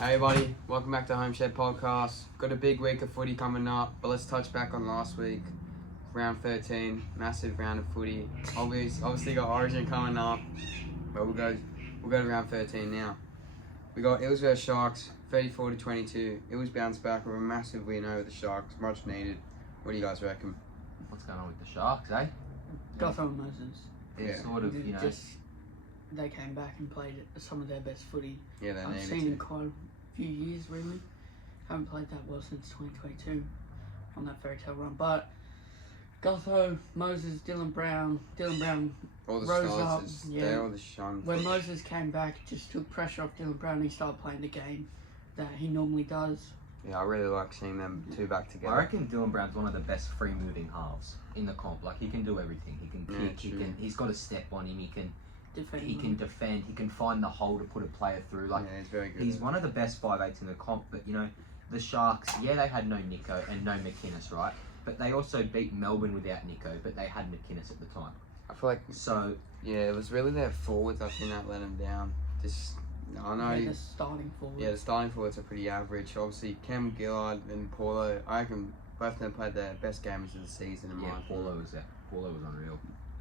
Hey everybody, welcome back to HOMESHED podcast. Got a big week of footy coming up, but let's touch back on last week. Round 13, massive round of footy. Obviously got Origin coming up, but we'll go to round 13 now. We got Eels vs Sharks, 34-22. Eels bounced back with a massive win over the Sharks, much needed. What do you guys reckon? What's going on with the Sharks, eh? Gotham and Moses. They're sort of, They came back and played some of their best footy Yeah, I've seen in quite a few years, really. Haven't played that well since 2022 on that fairy tale run. But Gotho, Moses, Dylan Brown all the rose starters, up. Yeah. they're all the shunned. When Moses came back, just took pressure off Dylan Brown. He started playing the game that he normally does. Yeah, I really like seeing them two back together. I reckon Dylan Brown's one of the best free-moving halves in the comp. Like, he can do everything. He can kick, he's got a step on him, he can defend, he can find the hole to put a player through. Like, yeah, he's very good. He's one of the best 5'8" in the comp, but the Sharks, they had no Nico and no McInnes, right? But they also beat Melbourne without Nico, but they had McInnes at the time. I feel like it was really their forwards I think that let them down. The starting forwards. Yeah, the starting forwards are pretty average. Obviously, Cam Gillard and Paulo, I reckon both of them played their best games of the season in my opinion. Paulo was there. Paulo was unreal.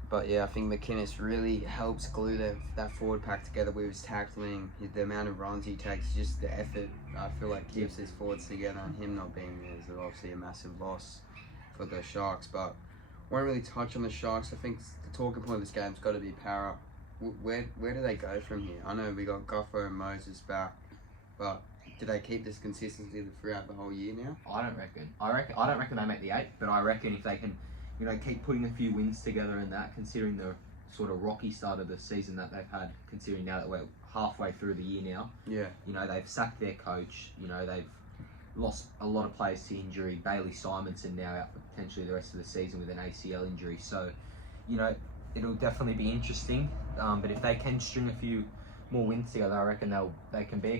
But yeah, I think McInnes really helps glue that forward pack together with his tackling, the amount of runs he takes, just the effort. I feel like keeps his forwards together, and him not being there is obviously a massive loss for the Sharks. But won't really touch on the Sharks. I think the talking point of this game's got to be power. Where do they go from here? I know we got Gotho and Moses back, but do they keep this consistency throughout the whole year now? I don't reckon they make the 8, but I reckon if they can, keep putting a few wins together and that, considering the sort of rocky start of the season that they've had, considering now that we're halfway through the year now. Yeah. They've sacked their coach. They've lost a lot of players to injury. Bailey Simonson now out for potentially the rest of the season with an ACL injury. So, it'll definitely be interesting. But if they can string a few more wins together, I reckon they can be a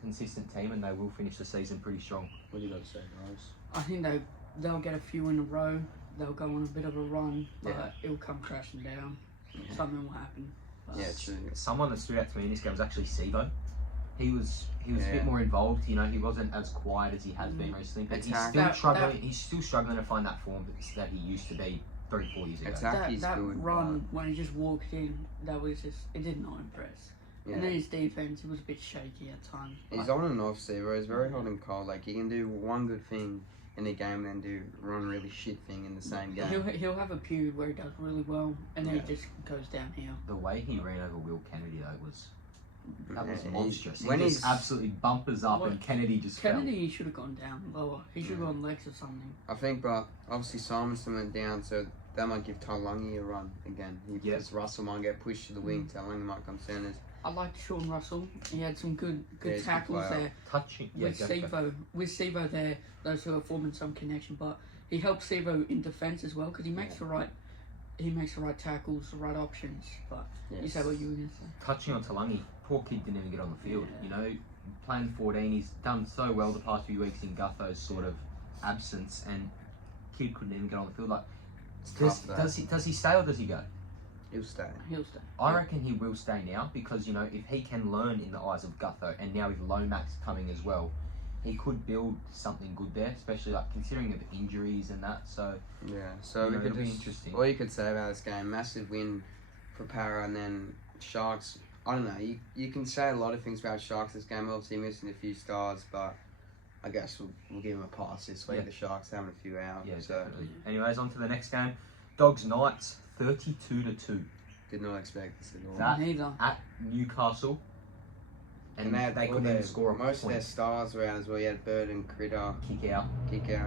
consistent team and they will finish the season pretty strong. What do you got to say, guys? I think they'll get a few in a row. They'll go on a bit of a run, but it'll come crashing down. Yeah. Something will happen. Yeah, true. Someone that stood out to me in this game was actually Sivo. He was a bit more involved. He wasn't as quiet as he has been recently, but he's still struggling to find that form that he used to be 3-4 years ago. That run when he just walked in, it did not impress. Yeah. And then his defense, it was a bit shaky at times. He's on and off, Sivo. He's very hot and cold. Like, he can do one good thing in a game and then do one really shit thing in the same game. He'll have a period where he does really well, and then he just goes downhill. The way he ran over Will Kennedy though was monstrous. He just absolutely bumpers up, and Kennedy just fell. Kennedy should have gone down lower. He should have gone legs or something. I think, but obviously Simonson went down, so that might give Talangi a run again. Because Russell might get pushed to the wing. Talangi might come centers. I liked Sean Russell. He had some good tackles there. Touching. With Sivo there, those who are forming some connection. But he helps Sivo in defence as well because he makes the right tackles, the right options. But you say what you were going to say. Touching on Talangi, poor kid didn't even get on the field. Playing 14, he's done so well the past few weeks in Gutho's sort of absence, and kid couldn't even get on the field. Like, does he stay or does he go? He'll stay. I reckon he will stay now because, if he can learn in the eyes of Gutho, and now with Lomax coming as well, he could build something good there, especially like considering the injuries and that. So it'll be interesting. All you could say about this game, massive win for Para, and then Sharks. I don't know. You can say a lot of things about Sharks this game. Obviously missing a few stars, but I guess we'll give him a pass this week. The Sharks having a few out. Yeah, definitely. Anyways, on to the next game. Dogs Knights 32-2. Did not expect this at all. Neither. At Newcastle. And they couldn't even score a point. Most of their stars were out as well. You had Bird and Critter. Kick out.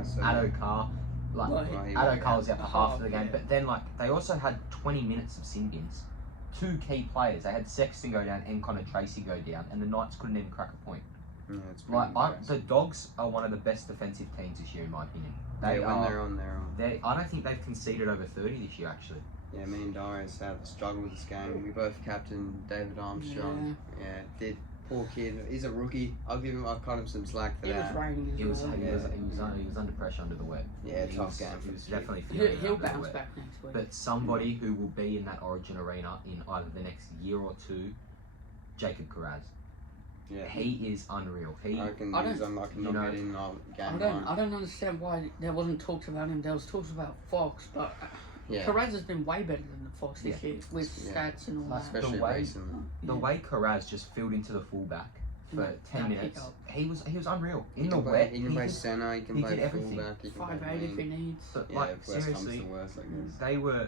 So Addo Carr. Addo Carr was out for half of the game. But then, they also had 20 minutes of sin bins. 2 key players. They had Sexton go down and Connor Tracy go down. And the Knights couldn't even crack a point. Yeah, it's the Dogs are one of the best defensive teams this year, in my opinion. They're on. I don't think they've conceded over 30 this year, actually. Yeah, me and Darius had a struggle with this game. We both captained David Armstrong. Yeah, did. Poor kid. He's a rookie. I'll cut him some slack for that. It was raining He was under pressure under the wet. Yeah, tough game. He was definitely feeling He'll bounce back next week. But somebody who will be in that Origin arena in either the next year or two, Jacob Carraz. Yeah. He is unreal. I reckon I he's don't- unlucky you not know, getting game I one. don't understand why there wasn't talks about him. There was talks about Fox, but Yeah. Carraz has been way better than the Fox this year with Yeah. stats and all Like, that. Especially the way- recently. The way Carraz just filled into the fullback for That 10 minutes, pick-up. he was unreal. In He the can play, wet, he can he play just- centre, he can he play did everything. fullback, he can 5'8" play if he wing. needs. but, Yeah, like, if worst comes seriously, to worst, I guess. they were,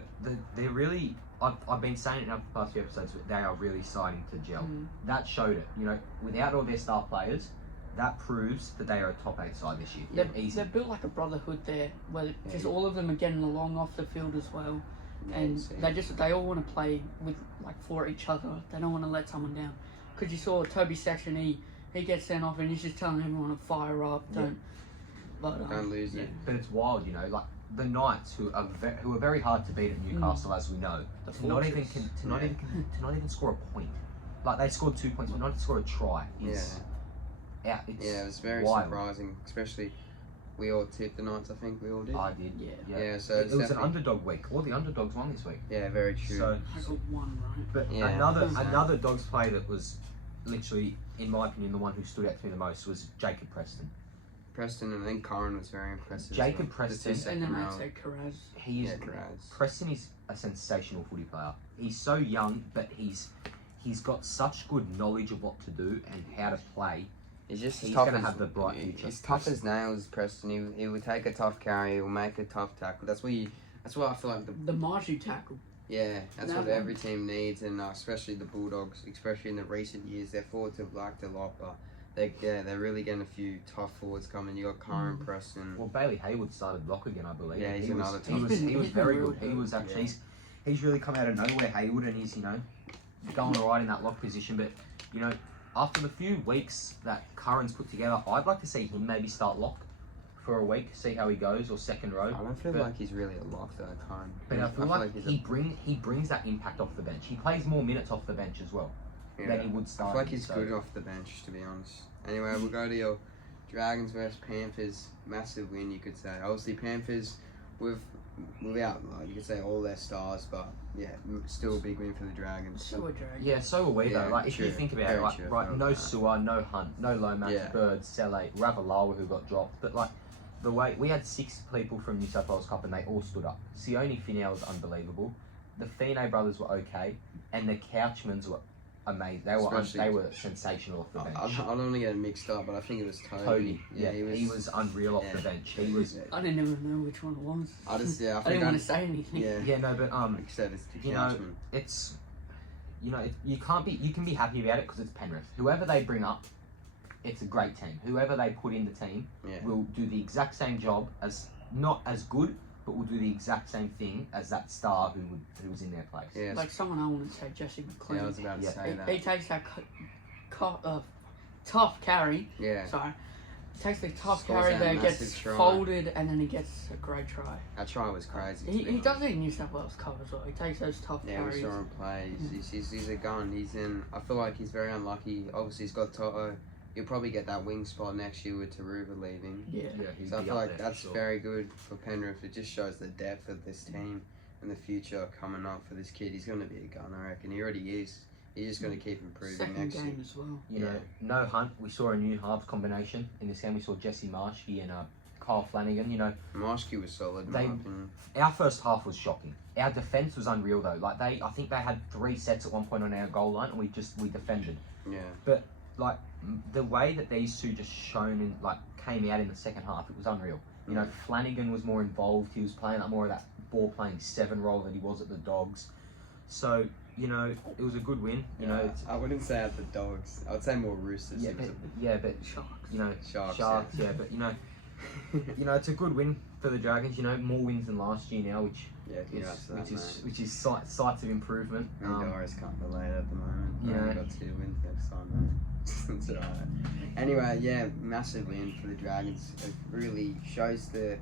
they're really, I've been saying it now for the past few episodes, but they are really starting to gel. Mm. That showed it. You know, without all their star players, that proves that they are a top 8 side this year. Easy. They've built like a brotherhood there, where just Yeah. all of them are getting along off the field as well, Yeah, and so- they all want to play with like for each other. They don't want to let someone down. Because you saw Toby Section, he gets sent off and he's just telling everyone to fire up, don't. But Don't lose it. But it's wild, you know, like the Knights, who are very hard to beat at Newcastle, as we know, The to not even fortress. to not even score a point. Like they scored 2 points, but not to score a try. Is Yeah, it's it was very wild. surprising, especially we all tipped the Knights. I think we all did. I did. Yeah. Yeah, so it it's was an definitely- underdog week. All the underdogs won this week. Yeah, very true. So, I got one right. but Yeah. another Dogs play that was literally, in my opinion, the one who stood out to me the most was Jacob Preston. Preston and then Curran was very impressive. as Jacob well. The Preston- two And then second I'd row. say Carraz. He is Yeah, Graz. Preston is a sensational footy player. He's so young, but he's got such good knowledge of what to do and how to play. He's just He's tough gonna as, have the bright future. He's tough as nails, Preston. He would take a tough carry. He'll make a tough tackle. That's what I feel like The Marshy tackle. that's That what one. every team needs, and especially the Bulldogs, especially in the recent years, their forwards have lacked a lot, but they're really getting a few tough forwards coming. You got Curran, Preston. Well, Bailey Hayward started lock again, I believe. Yeah, he's he was, another he tough was, one. he was He's been very real good. He good. was actually Yeah. he's really come out of nowhere, Hayward, and he's going alright in that lock position. But after the few weeks that Curran's put together, I'd like to see him maybe start lock for a week, see how he goes, or second row. I don't feel But- like he's really a lock though, Curran. But I feel like he's he brings that impact off the bench. He plays more minutes off the bench as well than he would I start. feel like he's good off the bench, to be honest. Anyway, we'll go to your Dragons versus Panthers. Massive win, you could say. Obviously, Panthers without, like, you could say, all their stars, but yeah, still a big win for the Dragons. So a drag. Yeah, so are we Yeah, though. Like if you true. think about Very it, like true, I right, felt no that. Sua, no Hunt, no Lomax, Yeah. Bird, Sele, Ravalawa who got dropped. But like the way we had 6 people from New South Wales Cup and they all stood up. Sione Finau was unbelievable. The Fine brothers were okay, and the Couchmans were amazing. Especially- They were sensational off the I bench. don't want to get it mixed up, but I think it was Toby. Toby, yeah, he was. unreal off the yeah. bench. He was, I didn't even know which one it was. I just, yeah, I I think didn't want to say anything. Yeah, yeah, no, but like I said, it's the you know, Couchman. it's you can be happy about it because it's Penrith. Whoever they bring up, it's a great team. Whoever they put in the team Yeah. will do the exact same job as not as good, but will do the exact same thing as that star who was in their place. Yeah, Like someone I want to say, Jesse McLean. yeah, I was about to Yeah. say He that. takes that tough carry. Yeah, Sorry. He takes the tough Scores carry that that massive gets try. folded and then he gets a great try. that try was crazy. to He be does honest. it in New South Wales Cup as well. He takes those tough Yeah, we carries. saw him play. He's a gun. He's in. I feel like he's very unlucky. Obviously, he's got Toto. He'll probably get that wing spot next year with Taruva leaving. Yeah. he'd So I be feel up like there for that's sure. very good for Penrith. It just shows the depth of this team and the future coming up for this kid. He's going to be a gun, I reckon. He already is. He's just going to keep improving Second next year. game as well. You know, no Hunt. We saw a new halves combination in this game. We saw Jesse Marshke and Kyle Flanagan. You know, Marshke was solid, in my They- opinion. our first half was shocking. Our defense was unreal though. Like I think they had 3 sets at one point on our goal line, and we defended. Yeah. Like the way that these two just came out in the second half, it was unreal. You know, Flanagan was more involved. He was playing more of that ball playing 7 role than he was at the Dogs. So you know, it was a good win. You know, it's, I wouldn't say at the Dogs. I would say more Roosters. yeah, It was but Sharks. you know, Sharks, yeah. But you know, it's a good win for the Dragons. You know, more wins than last year now, which yeah, congrats to that, which is sights of improvement. Doris can't relate at the moment. Yeah. We only got 2 wins next time, man. It's alright. Anyway, yeah, massive win for the Dragons. It really shows the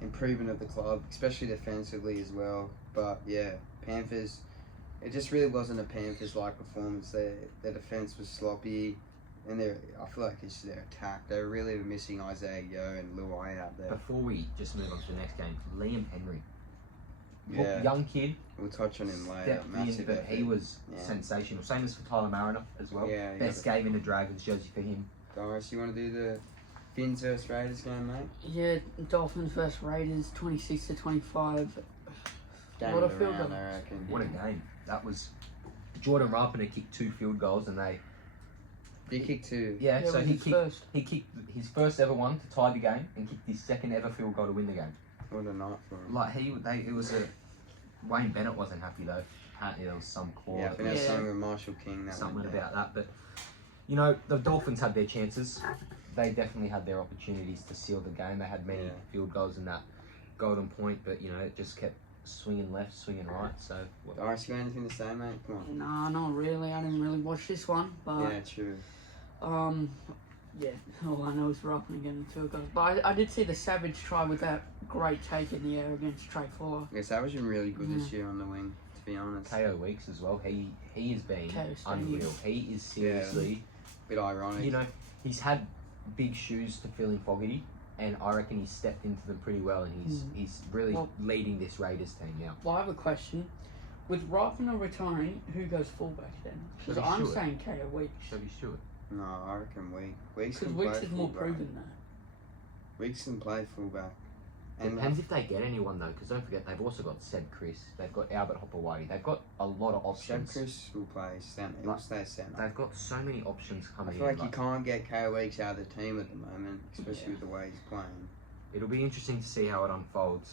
improvement of the club, especially defensively as well. But yeah, Panthers, it just really wasn't a Panthers-like performance. Their defense was sloppy, and I feel like it's their attack. They really were missing Isaiah Yeo and Luai out there. Before we just move on to the next game, Liam Henry. Yeah. young kid, We'll touch on him later. stepped in, Massive but effort. he was Yeah. sensational. Same as for Tyler Mariner as well. Yeah, he Best game in the Dragons jersey for him. Doris, you want to do the Finns versus Raiders game, mate? Yeah, Dolphins versus Raiders, 26-25. Game What of a the field round, goal. I reckon. What a game. That was... Jordan Rapiner kicked 2 field goals and they... He kicked 2. Yeah, Yeah, so with he his kicked, first. he kicked his first ever one to tie the game and kicked his second ever field goal to win the game. What a night for him. Like, it was a... Wayne Bennett wasn't happy though. Apparently there was some call. Yeah, I think that's Yeah. something with Marshall King. That Something went down. about that, but you know the Dolphins had their chances. They definitely had their opportunities to seal the game. They had many Yeah. field goals in that golden point, but you know it just kept swinging left, swinging right. So Doris, you got anything to say, mate? Come on. Nah, not really. I didn't really watch this one, but Yeah, true. yeah, all I know is Rockman getting 2 goals. But I did see the Savage try with that great take in the air against Trey Fuller. Yeah, Savage been really good this year on the wing, to be honest. KO Weeks as well. He has been KO unreal. He is seriously. Bit ironic. You know, he's had big shoes to fill in Fogarty, and I reckon he's stepped into them pretty well, and he's really Well- leading this Raiders team now. Well, I have a question. With Rockman retiring, who goes fullback then? Because Should be I'm Stewart. saying KO Weeks. Chevy Stewart. No, I reckon Weeks Because can Weeks play is more fullback. proven though. Weeks can play fullback. And Depends if they get anyone though, because don't forget they've also got Seb Chris, they've got Albert Hopper-Whitey, they've got a lot of Sam options. Chris will play centre. He'll Like, stay centre. They've got so many options I coming feel in. like you can't get KO Weeks out of the team at the moment, especially with the way he's playing. It'll be interesting to see how it unfolds.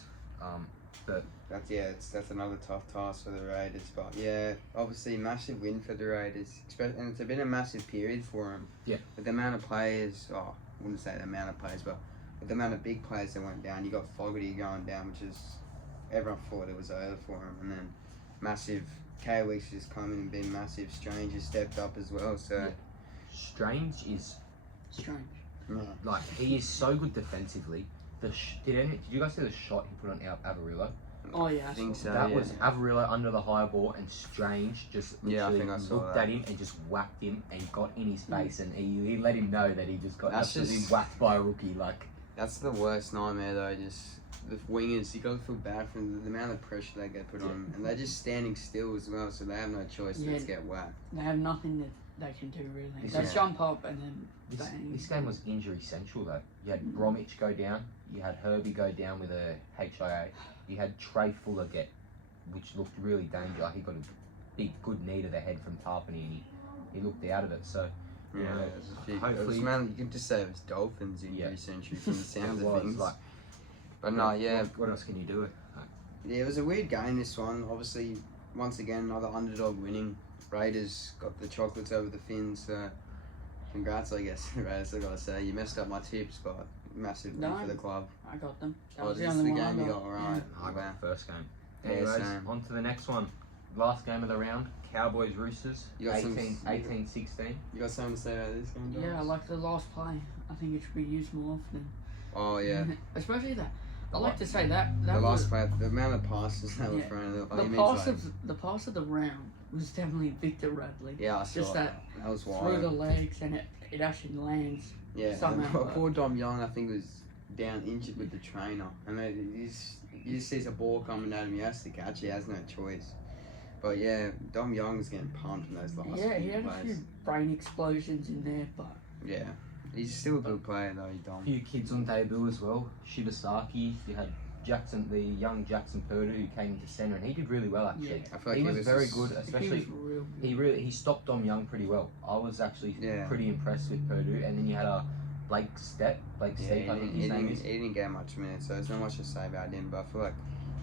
But That's another tough task for the Raiders. But yeah, obviously massive win for the Raiders, and it's been a massive period for them. Yeah. With the amount of players, I wouldn't say the amount of players, but with the amount of big players that went down, you got Fogarty going down, which is everyone thought it was over for him, and then massive KO Weeks just come in and been massive. Strange has stepped up as well, so Yeah. Strange is Strange. yeah. like he is so good defensively. Did you guys see the shot he put on Avarillo? Oh yeah, I think so. That yeah. was Avarillo under the high ball, and Strange just Yeah, I literally think I saw looked that. at him and just whacked him and got in his face, and he let him know that he just got That's absolutely just- whacked by a rookie. Like That's the worst nightmare though. Just the wingers, you gotta feel bad for them, the amount of pressure they get put on them, and they're just standing still as well, so they have no choice but Yeah. to get whacked. They have nothing that they can do really. This They is- jump up and then this bang. this game was injury central though. You had Bromwich go down, you had Herbie go down with a HIA, you had Trey Fuller get, which looked really dangerous. He got a big good knee to the head from Tarpany, and he looked out of it. So Yeah, Yeah. there's a few. Hopefully- It was, man, you could just say it was Dolphins injury Yeah. century from the it sounds of was things. like, But no, yeah, What else can you do? yeah, it was a weird game. This one, obviously, once again another underdog winning. Raiders got the chocolates over the Finns. So congrats, I guess, Raiders. I gotta say, you messed up my tips, but massive win No. for the club. I got them. That Oh, was this the is only the one game I you got. got right. I got Wow. the first game. Yeah, Anyways, same. on to the next one. Last game of the round. Cowboys Roosters. You got some- 18-16. You got something to say about this game, Yeah, I Dogs? like the last play. I think it should be used more often. Oh yeah. Especially that. I like to say that The was last play, the amount of passes that were Yeah. thrown. the He means pass like- of the round was definitely Victor Radley. Yeah, I saw Just that. That was Through the wild. legs and it actually lands. Yeah, somehow. and poor Dom Young, I think, was down injured with the trainer, and he just sees a ball coming at him. He has to catch it. He has no choice. But yeah, Dom Young was getting pumped in those last Yeah, he few had a plays. few brain explosions in there, but Yeah, he's still a good player though, A Dom. few kids on debut as well. Shibasaki. You had the young Jackson Purdue who came into centre, and he did really well actually. Yeah. I feel like He was very just- good, he especially was real good. he stopped Dom Young pretty well. I was actually Yeah. pretty impressed with Purdue, and then you had a Blake Yeah, Steep, I think his name is. he didn't get much minutes, so there's not much to say about him. But I feel like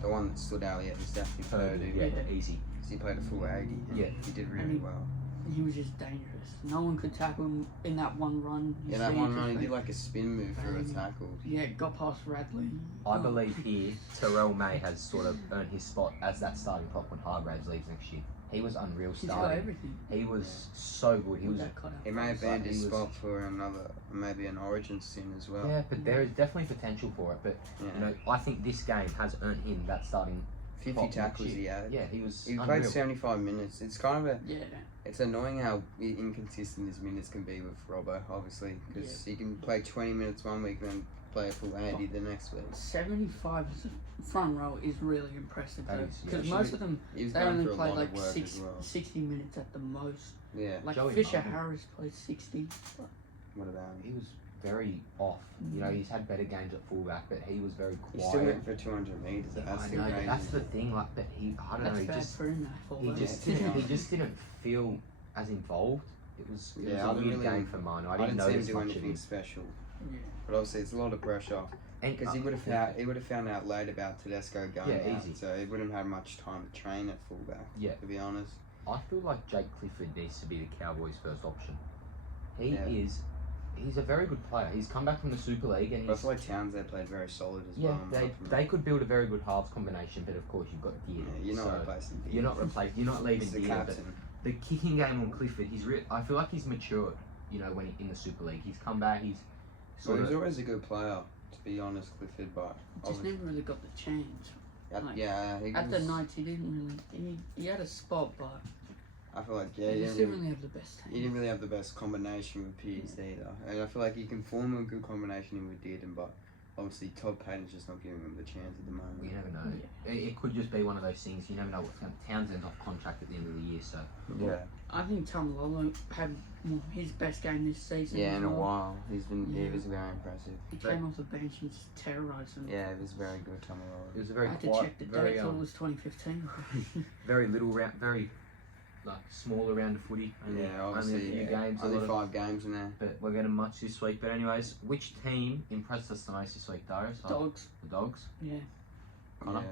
the one that stood out yet was definitely Purdue. Yeah, Yeah. easy. 'Cause he played a full 80. And Yeah. he did really well. He was just dangerous. No one could tackle him in that one run. You Yeah, that see one it run, he just did like a spin move through a Bang. tackle. Yeah, got past Radley. I Oh. believe here Terrell May has sort of earned his spot as that starting prop when Hargraves leaves next year. He was unreal He's got starting. everything. He was so good. He with was that cutout. He may have Like, earned his he was- spot for maybe an Origin stint as well. yeah, but there is definitely potential for it. But Yeah. you know, I think this game has earned him that starting. 50 prop tackles next he year. had. Yeah, he was. He unreal. played 75 minutes. It's kind of Yeah. it's annoying how inconsistent his minutes can be with Robbo, obviously, because he can play 20 minutes one week, then play a full 80 the next week. 75 as a front row is really impressive That though, is, yeah. because most of them He was they going only for a play lot like of work as well. 60 minutes at the most. Yeah. Like Joey Fisher Martin. Harris plays 60. But What about him? He was very off. You know, he's had better games at fullback, but he was very He still quiet. went for 200 metres. Yeah, That's I the know, crazy. that's the thing. Like, but I don't that's know. He bad just for him though. he just Yeah. didn't, he just didn't feel as involved. It was Yeah, I a didn't weird really- game for Mano. I I didn't didn't know see him this do much of anything him. special. Yeah. But obviously, it's a lot of pressure. And Because he would have found out late about Tedesco going Yeah, out, easy. so he wouldn't have had much time to train at fullback. Yeah. To be honest. I feel like Jake Clifford needs to be the Cowboys' first option. He Yeah. is. He's a very good player. He's come back from the Super League and But I he's, feel like Townsend played very solid as yeah, well. they could build a very good halves combination, but of course you've got Deer. Yeah, you're not so replacing Deer. you're not leaving He's the Deer. But captain. the kicking game on Clifford, I feel like he's matured. You know, when in the Super League, he's come back. He's So he sort was of always a good player, to be honest, Clifford, but Just never really got the chance. like, he At was, the nights he didn't really. He had a spot, but I feel like he he just didn't really have the best he team. didn't really have the best combination with Pierce either. And I feel like he can form a good combination with Dearden, but obviously Todd Payton's just not giving him the chance at the moment. you never know. It could just be one of those things. You never know what's going. Townsend's off contract at the end of the year, so Yeah. I think Tamalolo had his best game this season. Yeah, as in a well. while. He Yeah. was very impressive. He came off the bench and just terrorised them. Yeah, it was very good, Tommy it Lawler. was a I very had to quiet, check the very date, so it was 2015. very little round, very like smaller round of footy. Only, Yeah, only a obviously. few games. a Only lot of- 5 games in there. but we're getting much this week. But anyways, which team impressed us the most this week, Darius? Dogs. The Dogs. Yeah. Connor? Yeah.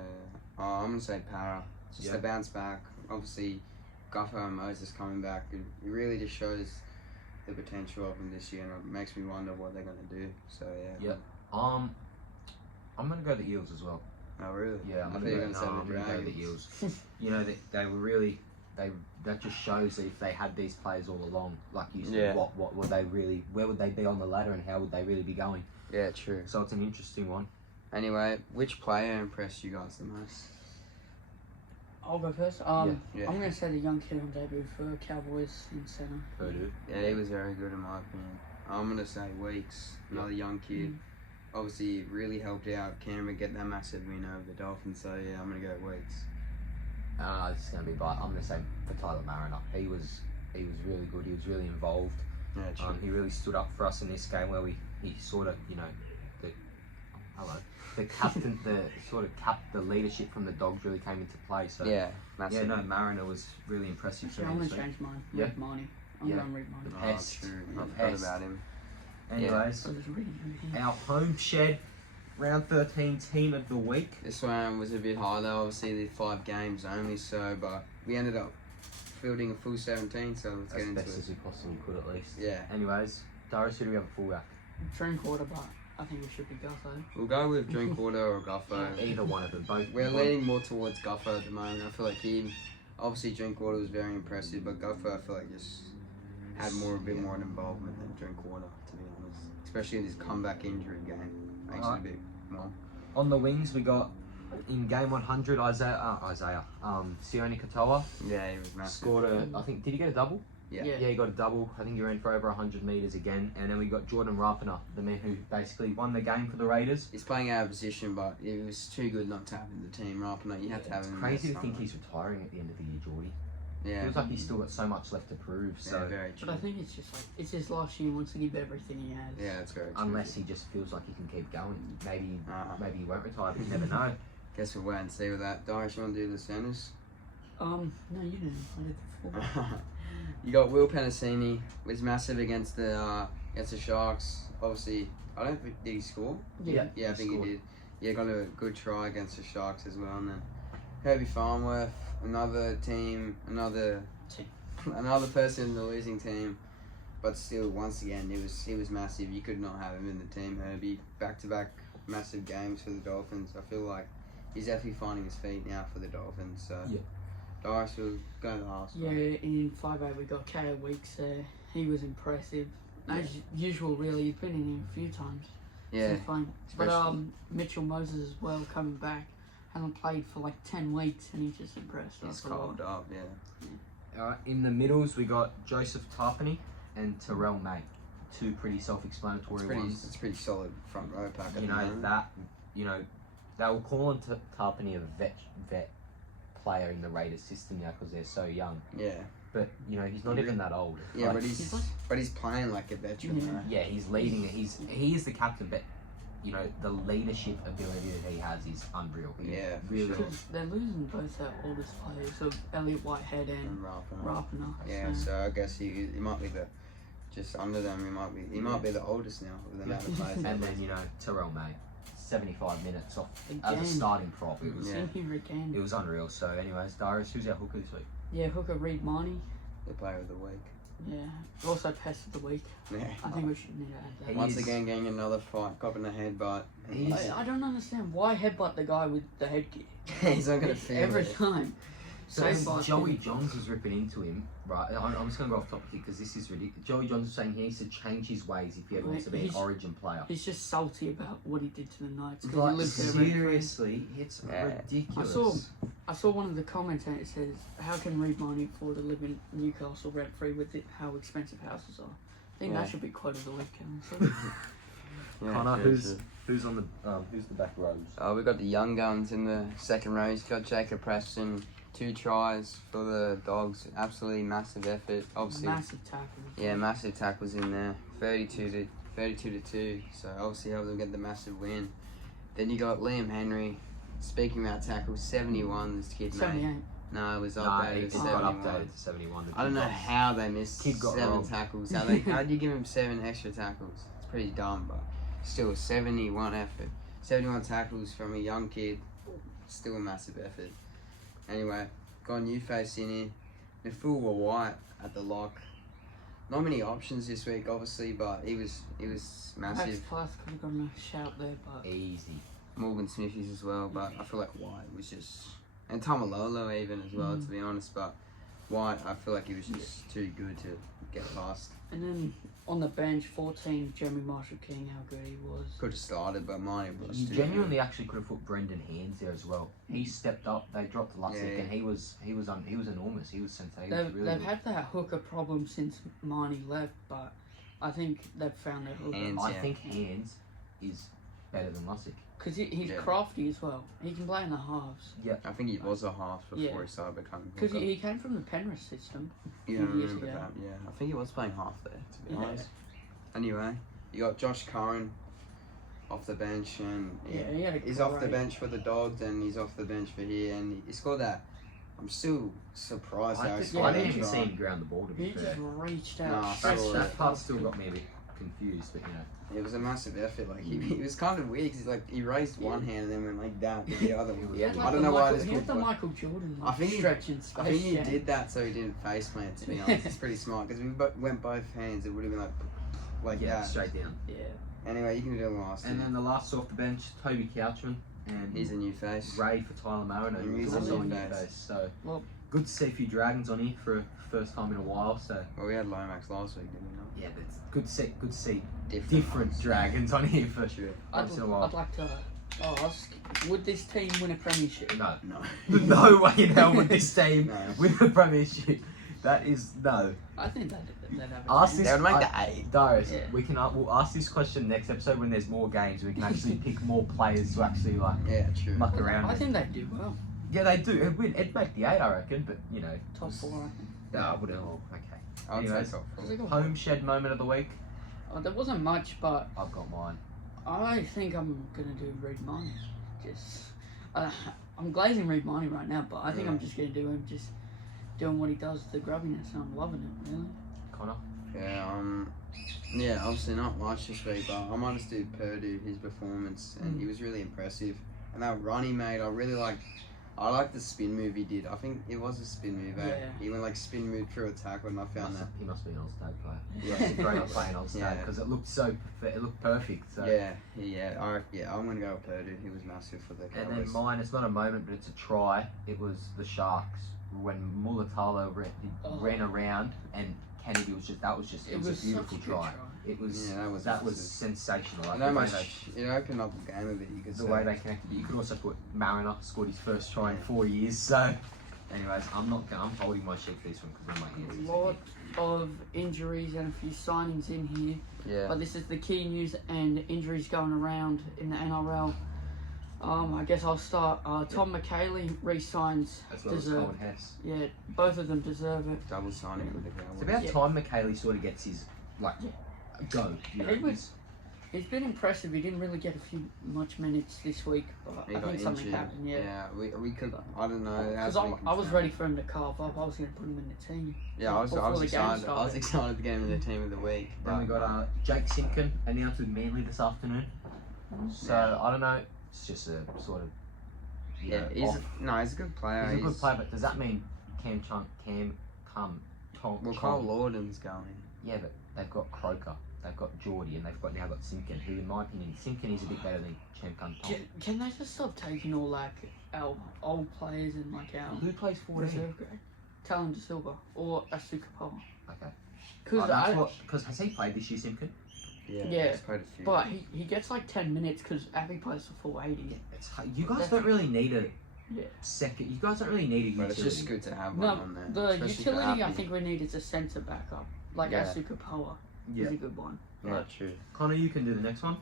Oh, I'm going to say Para. Just Yeah. a bounce back. Obviously, Guffer and Moses coming back. It really just shows the potential of them this year, and it makes me wonder what they're going to do. So, yeah. Yep. I'm gonna go the Eels as well. Oh, really? Yeah, I thought you were going to say the I'm gonna go the Dragons. Eels. You know, they were really. That just shows that if they had these players all along, like you said, Yeah. what would they really? Where would they be on the ladder, and how would they really be going? Yeah, true. So it's an interesting one. Anyway, which player impressed you guys the most? I'll go first. Yeah. I'm going to say the young kid on debut for Cowboys in centre. Purdue. Yeah, he was very good in my opinion. I'm going to say Weeks, another young kid. Obviously, really helped out Canberra get that massive win over the Dolphins, so yeah, I'm going to go Weeks. This is gonna be biased. I'm gonna say for Tyler Mariner. He was really good. He was really involved. Yeah, true. He really stood up for us in this game where he sort of the captain the sort of the leadership from the Dogs really came into play. So yeah, massive. Mariner was really impressive. Actually, I'm going to change mine. Yeah. Reed Marnie. I'm Yeah. going Reed Marnie. Oh, Pest. true. The I forgot pest. about him. Anyways, I was reading him. our HOMESHED round 13 team of the week. This one was a bit high though, obviously the 5 games only, so, but we ended up fielding a full 17, so let's get As into best it. as we possibly could, at least. Yeah. Anyways, Darius, who do we have a fullback? Drinkwater, but I think it should be Gutho. We'll go with Drinkwater or Guffer. Either one of them. Both. We're leaning more towards Guffer at the moment. I feel like obviously Drinkwater was very impressive, but Guffer I feel like just had a bit more involvement than Drinkwater, to be honest. Especially in his comeback injury game. Makes it a bit more. On the wings, we got in game 100 Sione Katoa Yeah, he was massive. scored I think, did he get a double? Yeah. Yeah. Yeah, he got a double. I think he ran for over 100 metres again. And then we got Jordan Rapana, the man who basically won the game for the Raiders. He's playing out of position, but it was too good not to have in the team. Rapana, you had to have It's him. crazy in to there think he's retiring at the end of the year, Geordie. Yeah. Feels like he's still got so much left to prove. Yeah, So very true. But I think it's just like, it's his last year, he wants to give everything he has. Yeah, that's very true. unless he just feels like he can keep going, maybe Uh-huh. he won't retire. But you never know. Guess we'll wait and see with that. Darius, you want to do the centers? No, you didn't. I did the fullback. You got Will Penasini, was massive against the Sharks. Obviously, I don't think, did he score? Yeah, Yeah, I think he scored. did. Yeah, got a good try against the Sharks as well. And then Herbie Farnworth, another person in the losing team. But still, once again, he was massive. You could not have him in the team, Herbie. Back-to-back massive games for the Dolphins. I feel like he's definitely finding his feet now for the Dolphins. So, Yeah. Darius will go to the last Yeah, one. in 5A we got KAEO Weeks there. He was impressive. As usual, really. He's been in here a few times. Yeah. Since playing. But Especially- Mitchell Moses as well coming back. Hasn't played for like 10 weeks and he's just impressed He's us a lot. carved up, yeah. In the middles, we got Joseph Tarpany and Terrell May. two pretty self-explanatory ones. It's pretty solid front row pack. You know that. You know, they will call on Tarpany a vet player in the Raiders system now because they're so young. Yeah. But you know, he's not even that old. Yeah, like, but he's playing like a veteran. Yeah. Though. Yeah, he's leading it. He is the captain, but you know the leadership ability that he has is unreal. Yeah, really. sure. They're losing both their oldest players, so Elliot Whitehead and Rapana. Yeah, so I guess he might be just under them. He might be the oldest now with the amount of players. And then you know Terrell May, 75 minutes off Again. as a starting prop. It was again. It was unreal. So, anyways, Darius, who's our hooker this week? Yeah, hooker Reed Marnie. The player of the week. Yeah. Also pest of the week. Yeah. I think we should need to add that. Once again, getting another fight, copping a headbutt. I don't understand why headbutt the guy with the headgear. He's not gonna feel every it. time. So then Joey Johns was ripping into him, right? I'm just going to go off topic here because this is ridiculous. Joey Johns was saying he needs to change his ways if he ever wants to be an Origin player. He's just salty about what he did to the Knights. Like, seriously, it's ridiculous. I saw one of the comments and it says, how can Reed Marnie afford to live in Newcastle rent-free with how expensive houses are? I think that should be quote of the week, Cameron. Connor, who's on the who's the back rows? We've got the young guns in the second row. He's got Jacob Preston, 2 tries for the Dogs. Absolutely massive effort. Obviously, massive tackle. Yeah, massive tackles in there. 32 to 2. So obviously, helped them get the massive win. Then you got Liam Henry. Speaking about tackles, 71. This kid 78. made. No, it was updated to 71. Got updated to 71. I don't know how they missed Kid got 7 wrong. tackles. How'd you give him 7 extra tackles? It's pretty dumb, but still 71 effort. 71 tackles from a young kid. Still a massive effort. Anyway, got a new face in here. Nafua White at the lock. Not many options this week, obviously, but he was massive. Max Plus could have gotten a shout there, but Easy. Morgan Smithies as well, but I feel like White was just, and Tamalolo even as well, to be honest. But White, I feel like he was just too good to get past. And then on the bench, 14, Jeremy Marshall King, how good he was. Could have started, but mine was. You too genuinely actually could have put Brendan Hands there as well. He stepped up. They dropped Lussick, and he was enormous. He was sensational. They've had that hooker problem since Marnie left, but I think they've found their hooker. I think Hands is better than Lussick. Because he's crafty as well. He can play in the halves. Yeah, I think he was a half before he started becoming. Because he came from the Penrith system. Yeah, I remember that. Yeah, I think he was playing half there, to be honest. Anyway, you got Josh Curran off the bench, and he's off the bench for the Dogs, and he's off the bench for here, and he scored that. I'm still surprised how he scored I that didn't even try. see him ground the ball, to be He fair. just reached out. That part still got me a bit confused, but you know. It was a massive effort. Like he was kind of weird. Cause he raised one hand and then went like that with the other one. I don't know why this. He had the Michael Jordan. I think stretching space. I think he did that so he didn't face plant. To be honest, it's pretty smart because if we went both hands, it would have been like that. Straight down. Yeah. Anyway, you can do the last. And then the last off the bench, Toby Couchman, and he's a new face. Ray for Tyler Marino, who's also a new face. So good to see a few Dragons on here for first time in a while. So we had Lomax last week, didn't we not? Yeah, but it's good to see different Dragons on here for sure. I'd like to ask, would this team win a premiership? No. No way in hell would this team win a premiership. That is no. I think they'd have a chance. They would make the 8. Darius, we'll ask this question next episode when there's more games. We can actually pick more players to actually muck around. I think they'd do well. Yeah, they do. It'd make the 8, I reckon. But you know, top 4. I think. No, wouldn't. Okay. I'd say top 4. Homeshed moment of the week. There wasn't much, but I've got mine. I think I'm gonna do Reed Marnie. I'm glazing Reed Marnie right now, but I think I'm just gonna do him just doing what he does, the grubbiness, and I'm loving it, really. Connor? Yeah, obviously not much this week, but I might just do Purdue, his performance, and he was really impressive. And that run he made, I like the spin move he did. I think it was a spin move. He went spin move through a tackle, and I found that. He must be an All-State player. Yeah, it's great playing All-State because it looked perfect. So. I'm gonna go with Purdue. He was massive for the Cowboys. And then mine, it's not a moment, but it's a try. It was the Sharks when Mulatalo ran around and Kennedy was just it was a beautiful try. It was that was sensational. It opened up the game a bit. You could the way they connected. You could also put Mariner scored his first try in 4 years. So, anyways, I'm holding my shit for this one because I'm my hands. of injuries and a few signings in here. Yeah. But this is the key news and injuries going around in the NRL. I guess I'll start. Tom McHaley re-signs. As well as Colin Hess. Yeah, both of them deserve it. Double signing with the Cowboys. It's about time McHaley sort of gets his, go. You know, He's been impressive. He didn't really get much minutes this week, but He I got think something injured. happened. Yeah. We could. I don't know. Because I was ready for him to carve up. I was going to put him in the team. Yeah, I was before the game excited. I was started. excited to get him in the team of the week. Then we got Jake Simpkin announced with Manly this afternoon. So I don't know. It's just a sort of. He's a good player. He's a good player, but does that mean Tom? Well, Cole Lawden's going. Yeah, but they've got Croker, they've got Geordie, and they've now got Simpkin, who, in my opinion, Simpkin is a bit better than Tom. Can they just stop taking all our old players and our Who plays 14? reserve grade? Talon De Silva or Asuka Power. Okay. Because has he played this year, Simpkin? Yeah, he's played a few. but he gets 10 minutes because Abby plays for 480. You guys don't really need a Yeah. second. You guys don't really need a But utility. it's just good to have one No, on there. the especially for utility I Appy. think we need is a centre backup, Yeah. Asuka Power. Yeah. Is a good one. Yeah, true. Connor, you can do the next one.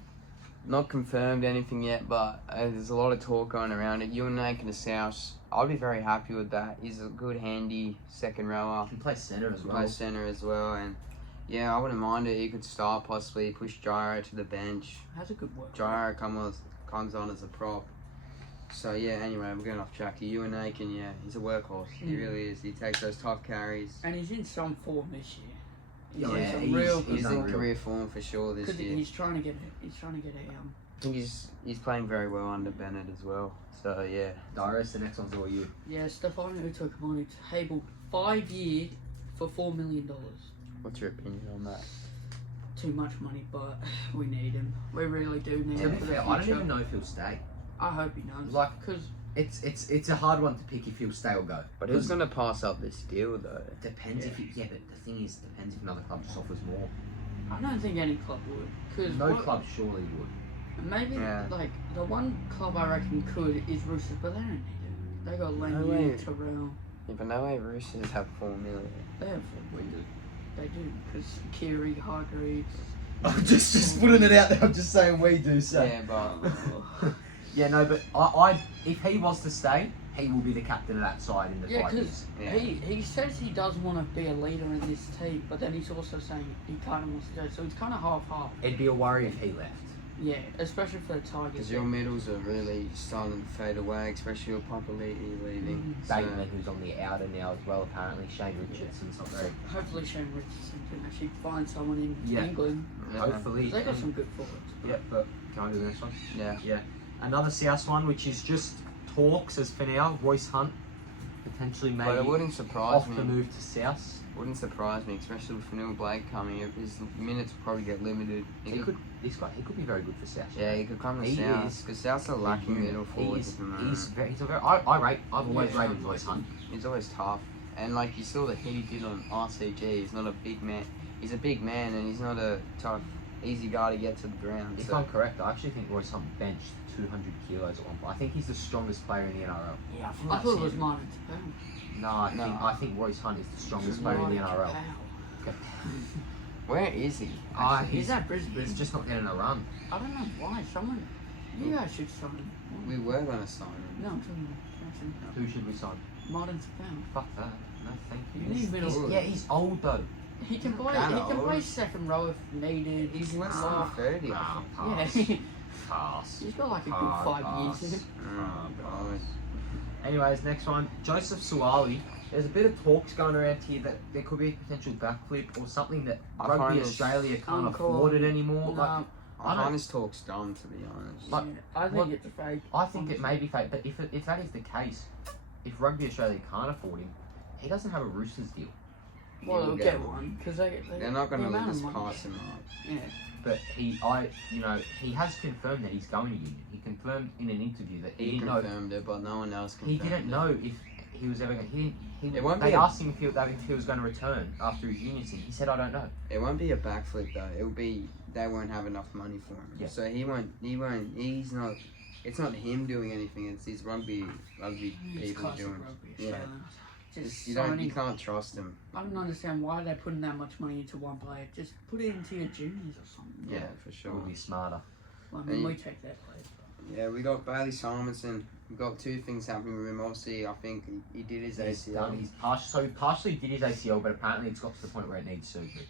Not confirmed anything yet, but there's a lot of talk going around it. You and Nathan South, I'd be very happy with that. He's a good, handy second rower. You can play centre as well. Play centre as well, and yeah, I wouldn't mind it. He could start possibly, push Gyro to the bench. Has a good work. Gyro comes on as a prop. So yeah, anyway, we're going off track here. Ewan Aiken, yeah, he's a workhorse. He really is. He takes those tough carries. And he's in some form this year. Yeah, some he's- real he's He's in unreal. career form for sure this because year. he's trying to get a I think he's playing very well under Bennett as well. So yeah. Darius, the next one's all you. Yeah, Stefano Utokumanu tabled 5 year for $4 million. What's your opinion on that? Too much money, but we need him. We really do need To him be for the fair, future. I don't even know if he'll stay. I hope he does. Because It's a hard one to pick if he'll stay or go. But who's going to pass up this deal though? Depends if but the thing is, depends if another club just offers more. I don't think any club would. Cause No club surely would. Maybe the one club I reckon could is Roosters, but they don't need it. They got way. Langley, Terrell. Yeah, but no way Roosters have $4 million. They have We do. They do because Kiri, Hargreaves. I'm just putting it out there. I'm just saying we do. So. Yeah, but Yeah, no, but I if he was to stay, he will be the captain of that side in the Yeah, 5 because years. he says he does want to be a leader in this team, but then he's also saying he kind of wants to go. So it's kind of half-half. It'd be a worry if he left. Yeah, especially for the Tigers. because your middles are really starting to fade away, especially with Papali'i leaving. Bateman, who's on the outer now as well, apparently. Shane Richardson's not very. Hopefully Shane Richardson can actually find someone in Yeah. England. Hopefully. They got some good forwards. Yeah, but can I do the next one? Yeah. Yeah. Another South one, which is just talks as for now. Royce Hunt potentially maybe But it wouldn't surprise off the me. move to South. Wouldn't surprise me, especially with Neil Blake coming. His minutes will probably get limited. He could be very good for South. Yeah, he could come to He South is. because South's are lacking middle forwards at the moment. He's a very. I've always Yeah. rated Royce Hunt. He's always tough, and like you saw the hit he did on RCG. He's not a big man. He's a big man, and he's not a tough, easy guy to get to the ground. If So I'm correct, I actually think Royce Hunt benched 200 kilos at one point. I think he's the strongest player in the NRL. Yeah, I thought it was Martin Tapau. No, I think Royce Hunt is the strongest player in the NRL. Okay. where is he? He's at Brisbane. He's just not getting a run. I don't know why. You guys should sign him. We were gonna sign him. No, I'm talking Who should we sign? Martin Tapau. Fuck that. No, thank you. You need middle. He's old though. He can play. Kinda He can play old. second row if needed. He's less than Oh, 30. Ah, yeah. pass. Pass. He's got like a good Hard 5 years. pass. Mm, Anyways, next one. Joseph Suwali. There's a bit of talks going around here that there could be a potential backflip or something that I Rugby find this Australia can't uncool. afford it anymore. Like, No, I I don't- find this talk's dumb, to be honest. Like, I think what- it's a fake. I think it may be fake, but if that is the case, if Rugby Australia can't afford him, he doesn't have a Roosters deal. Well, He'll they'll get get one because they They're not gonna the amount let of us money. pass him up. Yeah. But he has confirmed that he's going to Union. He confirmed in an interview that He didn't know. confirmed it, but no one else He confirmed didn't it. know if he was ever going. It won't They be a- asked him if he was going to return after his Union season. He said, "I don't know." It won't be a backflip though. It'll be they won't have enough money for him. Yeah. So he won't. He's not. It's not him doing anything. It's his rugby It's people classic doing. rugby Yeah. Australia. just You signing. you can't trust him. I don't understand why they're putting that much money into one player. Just put it into your juniors or something. Yeah, for It sure. would be smarter. Well, I mean, And we take that player. Yeah, we got Bailey Simonson. We've got two things happening with him. Obviously, I think he did his ACL. He partially did his ACL, but apparently it's got to the point where it needs surgery.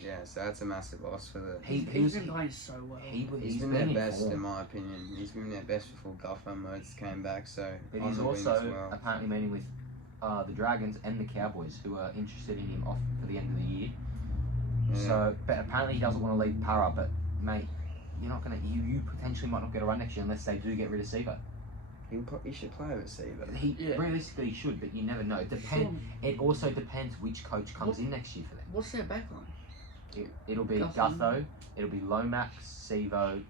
Yeah, so that's a massive loss for the. He's been playing so well. He's been their best, in my opinion. He's been their best before Guffer Modes came back. So. But on he's the wing also as well. apparently meeting with the Dragons and the Cowboys, who are interested in him off for the end of the year. Yeah. So, but apparently he doesn't want to leave Para. But mate, you're not gonna. You potentially might not get a run next year unless they do get rid of Seaver. He should play with Seaver. He Yeah. realistically he should, but you never know. It also depends which coach comes in next year for them. What's their backline? It'll be Gutho, it'll be Lomax, Sevo,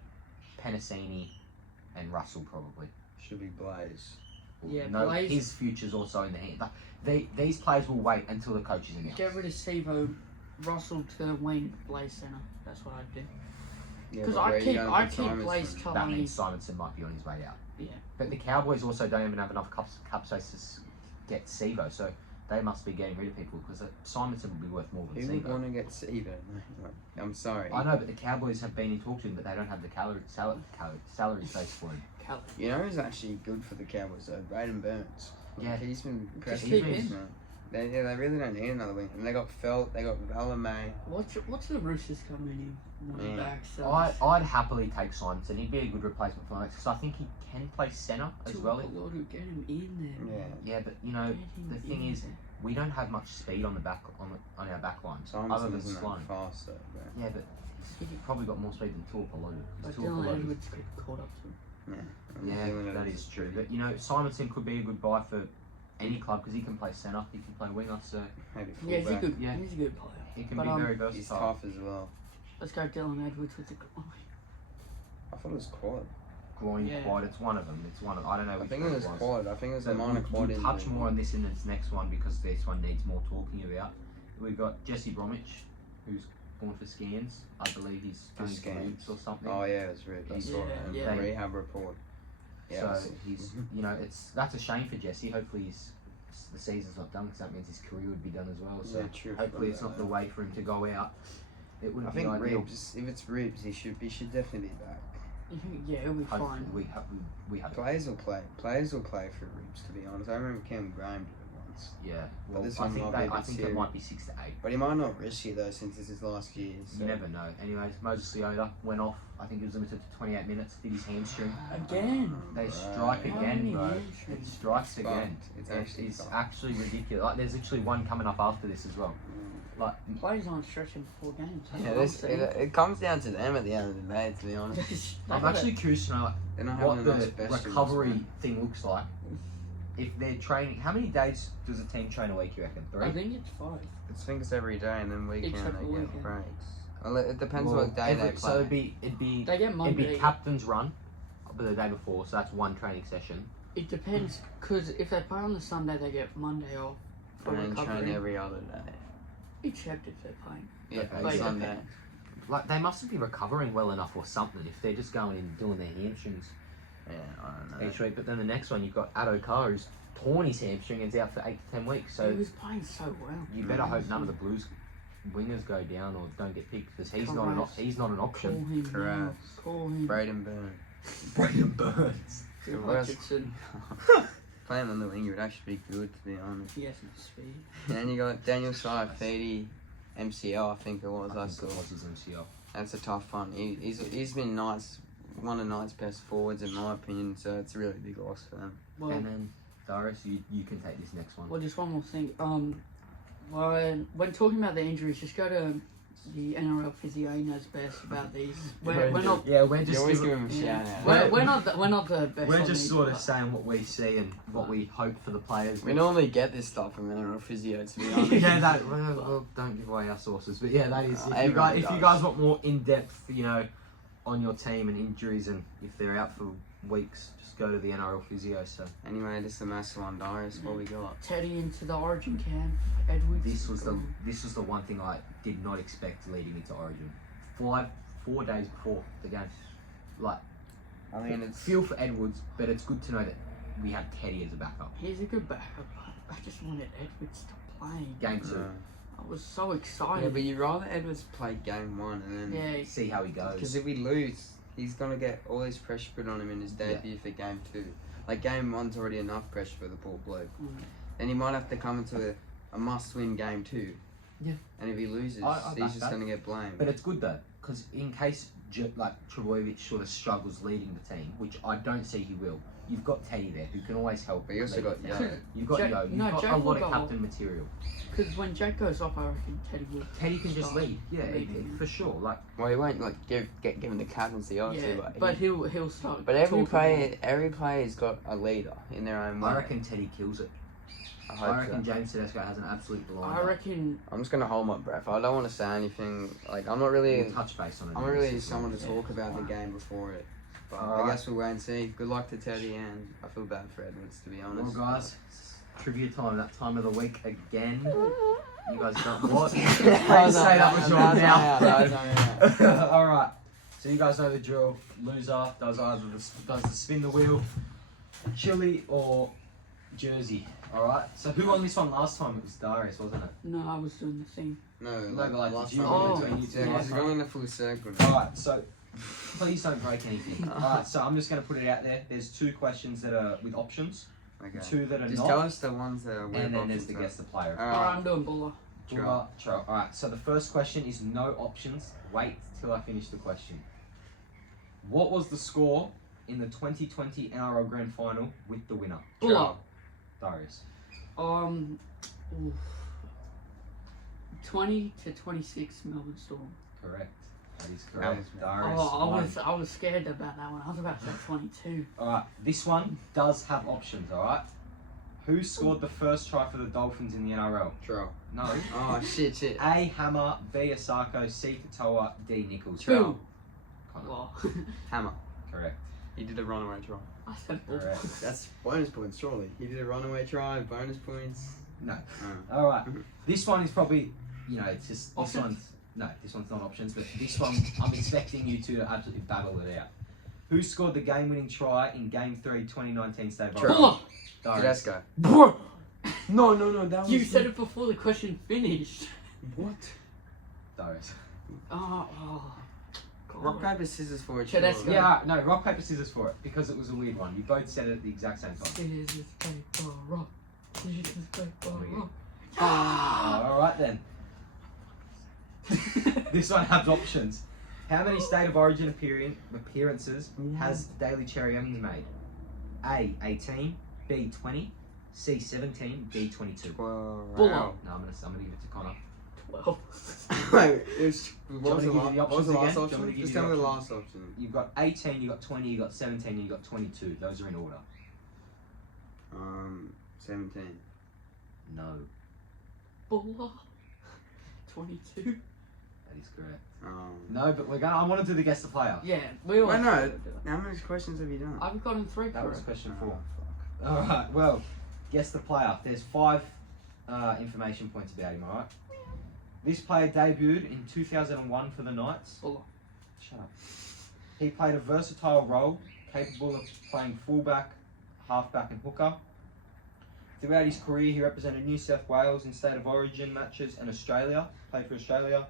Penasini, and Russell probably. Should be Blaze. Yeah, no, Blaze- his future's also in the hand. These players will wait until the coach is announced. Get rid of Sevo, Russell to the wing, Blaze centre. That's what I'd do. Yeah, Because but where I you keep going I with keep Simonson? Blaze That Tully. means Simonson might be on his way out. Yeah. But the Cowboys also don't even have enough cap space to get Sevo, so they must be getting rid of people because Simonson would be worth more than Who would Sevo. want to get Seaver? I'm sorry. I know, but the Cowboys have been in talks with him, but they don't have the salary space for him. You know who's actually good for the Cowboys though? Braden Burns. Yeah. He's been Just pressing keep him. him. They really don't need another wing. And they got Felt, they got Valame. What's the Roosters coming in Yeah. back? So I'd happily take Simonson. He'd be a good replacement for Lomax because I think he can play centre as well. Lord, get him in there. Yeah. Yeah, but you know, Get him the thing in is, there. we don't have much speed on the back on our back line other Simonson than isn't Sloan. that fast though. But Yeah, but he's probably got more speed than Tuapolotu. But Dylan Edwards get caught up to him. Yeah, that is true. But you know, Simonson could be a good buy for any club because he can play centre, he can play winger, so maybe Yeah, he's a fullback. good. Yeah. He's a good player. he can But, be very He's versatile. tough as well. Let's go Dylan Edwards with the. I thought it was quad. Groin Yeah. quad, it's one of them. It's one of I don't know. I which think one it was quad. I think it was a So minor quad we'll touch injury. more on this in this next one because this one needs more talking about. We've got Jesse Bromwich, who's gone for scans. I believe he's For going to scans. ribs or something. Oh yeah, it was ripped. I saw it. And Yeah. the rehab report. Yeah, so it's- he's, you know, that's a shame for Jesse. Hopefully the season's not done because that means his career would be done as well. So Yeah, true. hopefully it's not the way for him to go out. It I wouldn't be think ideal. ribs. If it's ribs, he should definitely be back. Yeah, he'll be Hopefully, fine. we hope. Players will play. Players will play for ribs. To be honest, I remember Cam Graham did it once. Yeah. Well, this I one think might be a bit it serious. might be 6 to 8. But he might not risk it though, since this is last year. So. You never know. Anyways, Moses Leota went off. I think he was limited to 28 minutes. Did his hamstring. Again. They Right. strike How again, many bro. hamstrings? It strikes It's again. fucked. It's It's fucked. actually ridiculous. Like, there's literally one coming up after this as well. Like, Players aren't stretching for 4 games. That's Yeah, what I'm this, saying. it comes down to them at the end of the day. To be honest, I'm actually curious to know like, they're not what having the enough specialists, recovery man. thing looks like. If they're training, how many days does a team train a week? You reckon 3? I think it's 5. I think it's every day, and then weekend Except they for get weekend. breaks. Well, it depends Well, what day they play. So it'd be They get Monday. captain's run, but the day before. So that's one training session. It depends, because if they play on the Sunday, they get Monday off for and then train recovery. every other day. Except if they're playing. Yeah, Okay, like yeah. Sunday. Like they mustn't be recovering well enough or something if they're just going and doing their hamstrings Yeah, I don't know. each week. But then the next one you've got Addo Carr who's torn his hamstring and is out for 8 to 10 weeks. He So was playing so well. you better hope none of the Blues wingers go down or don't get picked because he's not Correct. he's not an Call option. him. Correct. now. Call him. Braden Byrne. Braden Burns. Phil Whereas- Hutchinson. Playing on the wing would actually be good, to be honest. He has no speed. And then you got Daniel Saifidi, MCL, I think it was. I saw. was his MCL. That's a tough one. He's been nice, one of Knight's best forwards in my opinion. So it's a really big loss for them. Well, And then Darius, you can take this next one. well, just one more thing. When talking about the injuries, just go to the NRL Physio. He knows best about these. We're not. Yeah, we're You just always giving- give him a Yeah. shout out. We're not the best. we're on just these, sort of but- saying what we see and what we hope for the players. We normally get this stuff from NRL Physio, to be honest. Yeah, that well, don't give away our sources, but yeah, that is. If you Everyone guys, if you does. guys want more in depth, you know, on your team and injuries, and if they're out for weeks, just go to the NRL Physio. So Anyway, this is the massive one, Darius. What we got? Teddy into the Origin camp. Edwards. this was the one thing I did not expect leading into Origin. 4 days before the game, like I mean, it's feel for Edwards, but it's good to know that we have Teddy as a backup. He's a good backup. I just wanted Edwards to play. Game 2. I was so Yeah, excited. but you'd rather Edwards play game 1 and then... Yeah, See how he Because goes. if we lose, he's going to get all this pressure put on him in his debut for game 2. Like, game 1's already enough pressure for the poor bloke. And he might have to come into a must-win game 2. Yeah. And if he loses, I he's back just that. going to get blamed. But it's good though, because in case Trbojevic sort of struggles leading the team, which I don't see he will, you've got Teddy there who can always help. But you also lead got the Yo. team. You've got Jack- Yo. You've no, got Jack a will lot of go captain material. because when Jack goes off, I reckon Teddy will. Teddy can just start lead. Yeah, leading. for sure. Like Well, he won't like get given the captaincy, obviously, Yeah, but he'll start. but every talking player's got a leader in their own way. I reckon Teddy kills it. I I hope reckon so. James Tedesco has an absolute more. blind. I reckon. I'm just gonna hold my breath. I don't want to say anything. Like I'm not really. We'll touch base on it. I'm not really someone to Yeah, talk about the fine. game before it. But Alright. I guess we'll wait and see. Good luck to Teddy, and I feel bad for Edwards, to be honest. Well, guys, trivia time. That time of the week again. You guys don't what? Please say that was your mouth. All right. So you guys know the drill. Loser does either does the spin the wheel, chili or jersey. All right. So who won this one last time? It was Darius, wasn't it? No, I was doing the thing. No, but like, last did you time. win between you two Yeah, last because we're time? going in a full circle. All right. So please don't break anything. All right. So I'm just going to put it out there. There's 2 questions that are with options, Okay. 2 that are Just not, tell us the ones that are with and then there's options, the huh? guess the player. Alright, Alright. I'm doing Buller. All right. So the first question is no options. Wait till I finish the question. What was the score in the 2020 NRL Grand Final with the winner? Buller. Darius. Oof. 20 to 26 Melbourne Storm. Correct. That is That correct. was- Darius. I was scared about that one. I was about to say 22. Alright, this one does have options, alright? Who scored the first try for the Dolphins in the NRL? Trell. No. Oh, shit. A. Hammer, B. Asako, C. Katoa, D. Nichols. Trell. Connor. Well, Hammer. Correct. He did a runaway try. I said Buller. Correct. That's bonus points, surely. He did a runaway try, bonus points. No. Oh. Alright. This one is probably, it's just, this Options? one's not options, but this one, I'm expecting you two to absolutely battle it out. Who scored the game-winning try in Game 3, 2019 State of Origin? Buller! Darius. Tedesco. Buller! No, that You said it before the question finished. What? Darius. God. Rock, paper, scissors for a Tedesco. surely. Yeah, no, rock, paper, scissors for it, because it was a weird one. You both said it at the exact same time. Scissors, paper, rock. Scissors, paper, Weird. rock. Alright then. This one has options. How many State of Origin appearances has Daily Cherry M's made? A. 18, B. 20, C. 17, D. 22. Buller. Wow. No, I'm gonna give it to Connor. 12. Wait, it was, you what was the want me to give you the what was the options last again? Do you want me to option? give Just you tell me the the last option. You've got 18, you've got 20, you've got 17, and you've got 22. Those are in order. 17. No, Buller. 22. that is correct. Um, No, but I want to do the guess the player. Yeah, we all. Wait, no. How many questions have you done? I've gotten 3 That was correct. question Oh, 4. fuck. Alright, well, guess the player. There's 5 information points about him, alright? This player debuted in 2001 for the Knights. Buller. Shut up. He played a versatile role, capable of playing fullback, halfback and hooker. Throughout his career, he represented New South Wales in State of Origin matches and Australia, played for Australia.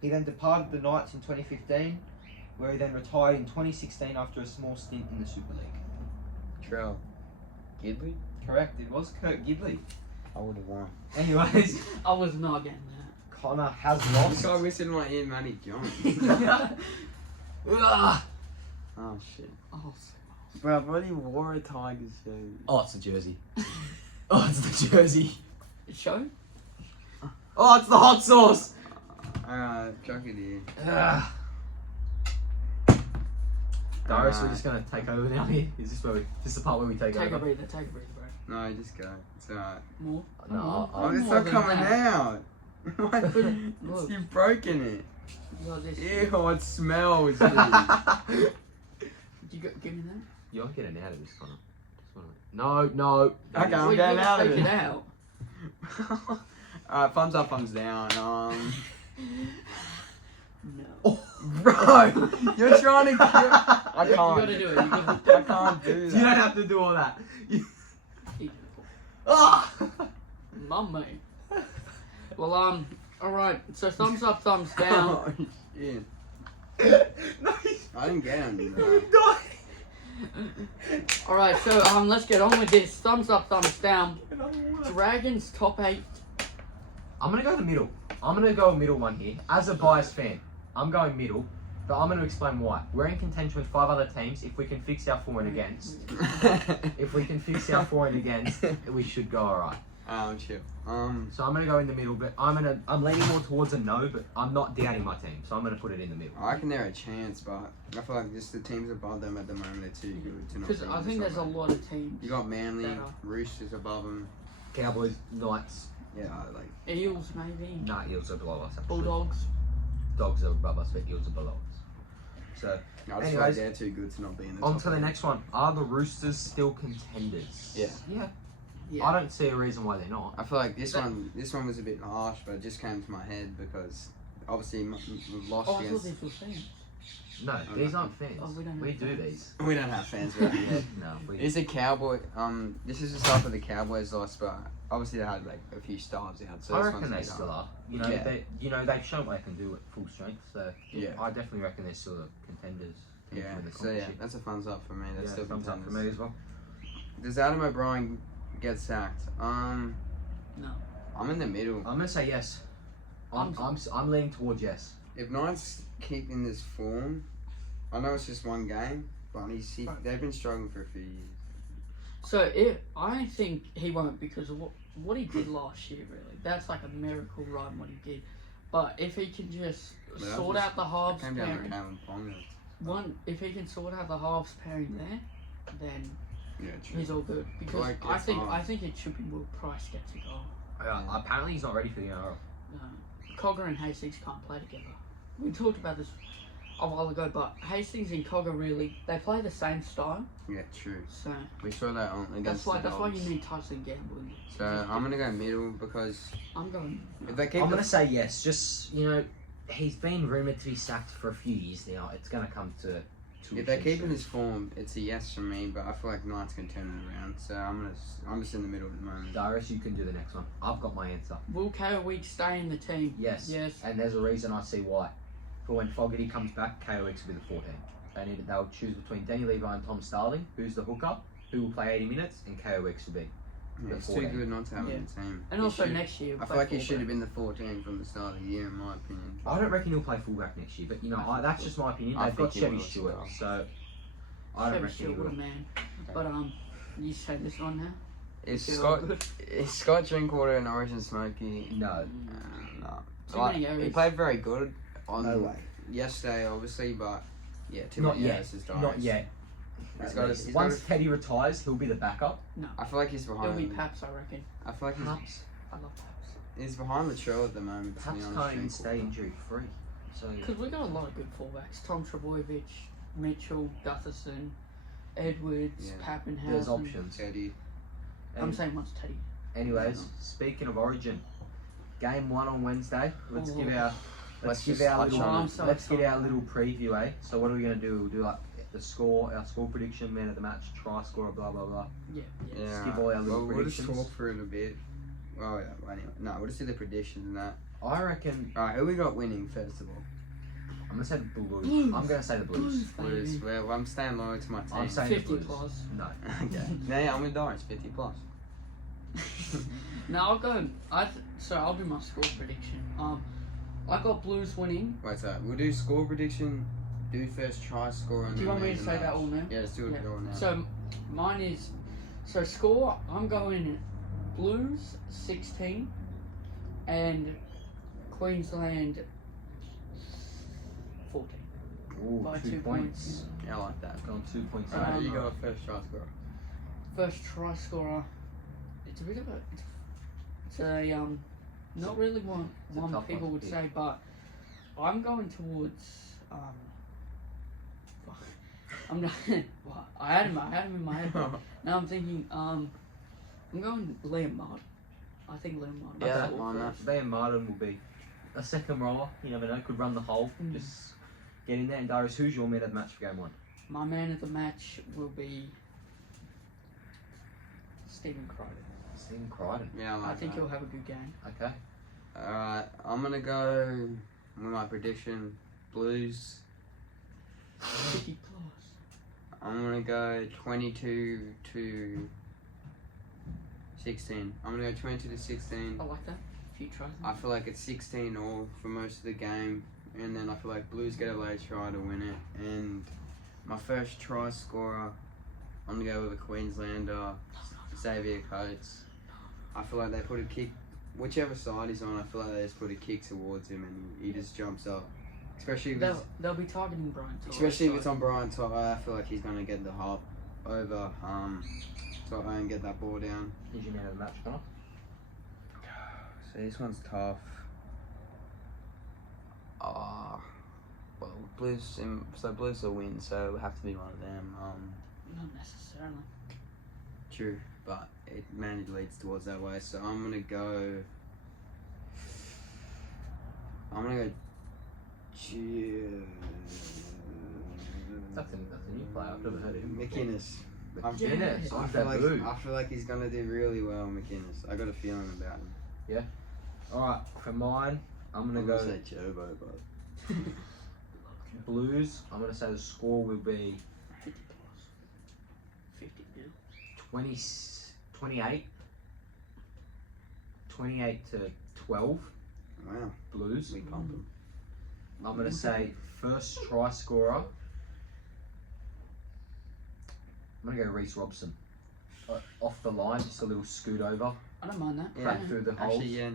He then departed the Knights in 2015, where he then retired in 2016 after a small stint in the Super League. Trell. Gidley? Correct, it was Kurt Gidley. I would have won. Anyways, I was not getting Connor has This lost. guy whispered in my ear, Matty John. that. Ugh. Oh, shit. Oh, Bro, but he wore a Tigers shirt. Oh, it's a jersey. Oh, it's the jersey. show? Oh, it's the hot sauce. Alright, chuck it in. Ugh. Darius, we're just gonna take over now here. Is this this the part where we take Take a over? breather, bro. No, just go. It's alright. More? No, More? Oh, it's More not than coming that. out. What? Look. You've broken it. You got this. Ew, it smells, dude. Give me that. You're getting out of this, Connor. No. Okay, I'm Wait, getting you out of take it. it out. Alright, thumbs up, thumbs down. No. Bro, you're trying to kill. I You can't. gotta do it. You gotta I can't do You that. don't have to do all that. eat it. Ah! Mummy. Well, alright, so thumbs up, thumbs down. Oh, shit. No, I didn't get him. you die. Alright, so let's get on with this. Thumbs up, thumbs down. Dragons top 8. I'm gonna go the middle. I'm gonna go a middle one here. As a biased fan, I'm going middle, but I'm gonna explain why. We're in contention with 5 other teams. If we can fix our for and against, we should go alright. Chill. So I'm gonna go in the middle, but I'm leaning more towards a no, but I'm not doubting my team, so I'm gonna put it in the middle. I reckon they're a chance, but I feel like just the teams above them at the moment are too good to not. Because I think there's a lot of teams. You got Manly, that are- Roosters above them. Cowboys, Knights, Yeah, like Eels, maybe. nah, Eels are below us. Actually. Bulldogs. Dogs are above us, but Eels are below us. So I just feel like anyways, they're too good to not be in the on top to the eight. next one. Are the Roosters still contenders? Yeah. Yeah. Yeah. I don't see a reason why they're not. I feel like this one was a bit harsh, but it just came to my head because obviously we lost Oh, I thought against. these were fans. No, these aren't fans. Oh, we don't we have do fans. these. We don't have fans around here. No, we. It's a Cowboy. This is just after the Cowboys lost, but obviously they had like a few stars out. So I this reckon one's a they bit still hard. are. You know, Yeah. they've shown what they can do at full strength. So Yeah. I definitely reckon they're still the contenders. Yeah. in the So yeah, competition. that's a thumbs up for me. That's Yeah, still thumbs up for contenders. me as well. Does Adam O'Brien get sacked? No. I'm in the middle. I'm gonna say yes. I'm leaning towards yes. If Knights keep in this form, I know it's just one game, but they've been struggling for a few years. So I think he won't because of what he did last year. Really, that's like a miracle run what he did. But if he can just sort out the halves Came down to pairing, Calvin Ponga. if he can sort out the halves pairing there, then Yeah, true. he's all good. Because Like, I it's think hard. it should be Will Price gets a goal. Apparently he's not ready for the NRL. Cogger and Hastings can't play together. We talked about this a while ago, but Hastings and Cogger they play the same style. Yeah, true. So We saw that against that's why the Dogs. you need Tyson Gamble. So I'm gonna go middle because I'm going. if they keep I'm gonna say yes. Just he's been rumored to be sacked for a few years now. It's gonna come to. if they keep in his form, it's a yes from me. But I feel like Knights can turn it around. So I'm just in the middle at the moment. Darius, you can do the next one. I've got my answer. Will KAEO stay in the team? Yes. Yes. And there's a reason I see why. For when Fogarty comes back, KAEO will be the 14. They'll choose between Danny Levi and Tom Starling, who's the hooker, who will play 80 minutes, and KAEO will be. Yeah, it's too 14. good not to have him in Yeah. the team. And He also should- next year. I feel like he should have been the 14 from the start of the year, in my opinion. I don't reckon he'll play fullback next year, but that's just my opinion. I They've got think he Chevy will as Stewart, well. so I don't reckon he What a will. man. But you say this one now. Is Feel Scott good? is Scott Drinkwater and Origin Smoky? No. No. Too Like, many he errors. played very good on No way. yesterday, obviously, but yeah, too Not many yet. errors is Not yet. He's got he's Once got Teddy retires, he'll be the backup. I feel like he's It'll behind. be Paps, I reckon. I feel like Perhaps. I love Paps. he's behind Latrell at the moment. To Perhaps be honest, can't even Drinkwater. stay injury free. So Because we got a lot of good fullbacks. Tom Trebojevic, Mitchell, Gutherson, Edwards, Yeah. Pappenhausen. there's options. Teddy. I'm saying once Teddy. Anyways, speaking of Origin, game 1 on Wednesday. Let's give our Let's give just our touch little on it. let's get our little preview, eh? So what are we gonna do? We'll do like the score, our score prediction, man of the match, try scorer, blah blah blah. Yeah. Yeah. give all our little We'll just predictions. talk for it a bit. Oh yeah. Anyway, no, we'll just do the predictions and that. I reckon Alright, who we got winning first of all? I'm gonna say the Blues. Blues. I'm gonna say the Blues. Blues. Well, I'm staying loyal to my team. I'm saying the 50 Blues. plus. No. Okay. No, yeah, I'm with Doris. 50 plus. No, I'll go. So I'll do my score prediction. I got Blues winning. Wait, so we'll do score prediction. Do first try score. And Do you then want me to man say of the that match. all now? Yeah, let's do it Yeah. all now. So mine is score. I'm going Blues 16 and Queensland 14 Ooh, by 2 2 points. Yeah, I like that. Gone 2 points. Alright, Um, you go first try score. First try scorer. It's a bit of a. It's a not really one a tough people one would to say, but I'm going towards I'm not. Well, I had him in my head. But now I'm thinking. I'm going Liam Martin. I think Liam Martin. Yeah, That's all why not? first. Liam Martin will be a second roller. You never know. Could run the hole. Mm. Just get in there. And Darius, who's your man of the match for game 1? My man of the match will be Stephen Crichton. Stephen Crichton. Yeah, I like I think that. he'll have a good game. Okay. Alright, I'm gonna go with my prediction. Blues. 50 plus. I'm gonna go 22 to 16. I'm gonna go 22 to 16. I like that. A few tries. I feel like it's 16 all for most of the game, and then I feel like Blues get a late try to win it. And my first try scorer, I'm gonna go with a Queenslander, Xavier Coates. I feel like they put a kick, whichever side he's on. I feel like they just put a kick towards him, and he just jumps up. Especially if it's, They'll be targeting Brian Torres. especially if it's on Brian To'o, I feel like he's gonna get the hop over To'o and get that ball down. Who's your man of the match, Connor? So this one's tough. Well, Blues. So Blues will win, so it'll have to be one of them. Not necessarily. True, but it mainly leads towards that way. So I'm gonna go. That's a new player. I've never heard of him. McInnes. McInnes. I I feel like he's gonna do really well, McInnes. I got a feeling about him. Alright, for mine, I'm gonna go say Turbo, but Blues. I'm gonna say the score will be 50 plus. 50 mil. 28 to 12 wow, Blues. we pumped him. I'm gonna say first try scorer. I'm gonna go Reece Robson. Off the line, just a little scoot over, I don't mind that. crack through the holes. Actually, yeah,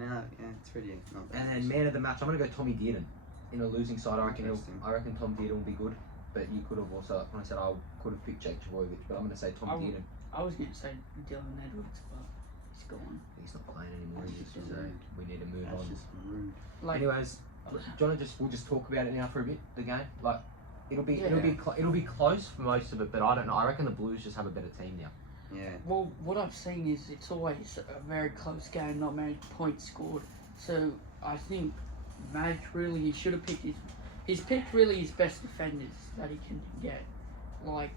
it's pretty not bad. And then man of the match, I'm gonna go Tommy Dearden. In a losing side, I reckon Tom Dearden will be good. But you could have also, when I said I could have picked Jake Trbojevic, but I'm gonna say Tom Dearden. I was going to say Dylan Edwards, but he's gone. He's not playing anymore. That's just So rude. we need to move That's on. just rude. Like, Anyways, do you want to we'll just talk about it now for a bit. The game, like it'll be close for most of it, but I don't know. I reckon the Blues just have a better team now. Yeah. well, what I've seen is it's always a very close game, not many points scored. So I think Madge really he should have picked he's picked really his best defenders that he can get. Like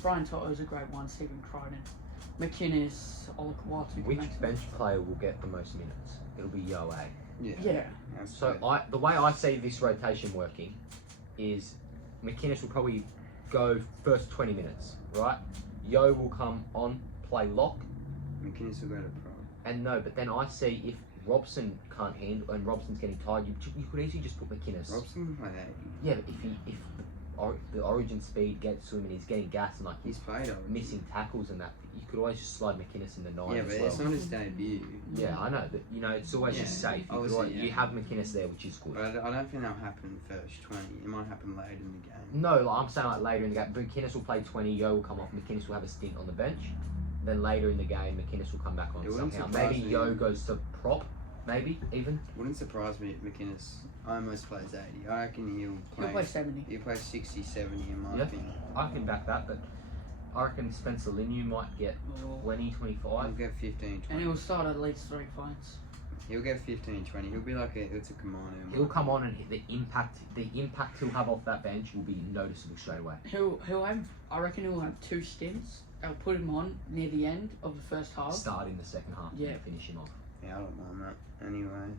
Brian To'o's a great one, Stephen Crichton, McInnes, Olakawatu. Which bench player will get the most minutes? It'll be Yo A. Yeah. That's So good. the way I see this rotation working is McInnes will probably go first 20 minutes, right? Yo will come on, play lock, McInnes will go to pro. and no, but then I see if Robson can't handle and Robson's getting tired, you could easily just put McInnes. Robson can play that. Yeah, but if the origin speed gets to him and he's getting gas and like He's played over. missing tackles and that, you could always just slide McInnes in the 9 Yeah, as but well. it's not his debut. Yeah, I know, but you know it's always just safe. You, could obviously, always, yeah. you have McInnes there, which is good. But I don't think that'll happen first 20. It might happen later in the game. No, like, I'm saying like later in the game, McInnes will play 20, Yo will come off, McInnes will have a stint on the bench. Then later in the game, McInnes will come back on It wouldn't somehow. surprise Maybe me. Yo goes to prop, maybe even. Wouldn't surprise me if McInnes almost plays 80. I reckon he'll He'll play 70. He'll play 60, 70 in my Yeah. opinion. I can back that, but I reckon Spencer Linu might get 20, He'll 25. get 15, 20. And he'll start at least 3 fights. He'll get 15, 20. He'll be like it's a commando. He'll come on and hit the impact he'll have off that bench will be noticeable straight away. He'll have, I reckon he'll have 2 stints. I'll put him on near the end of the first half. Start in the second half Yeah. and finish him off. Yeah, I don't mind that anyway.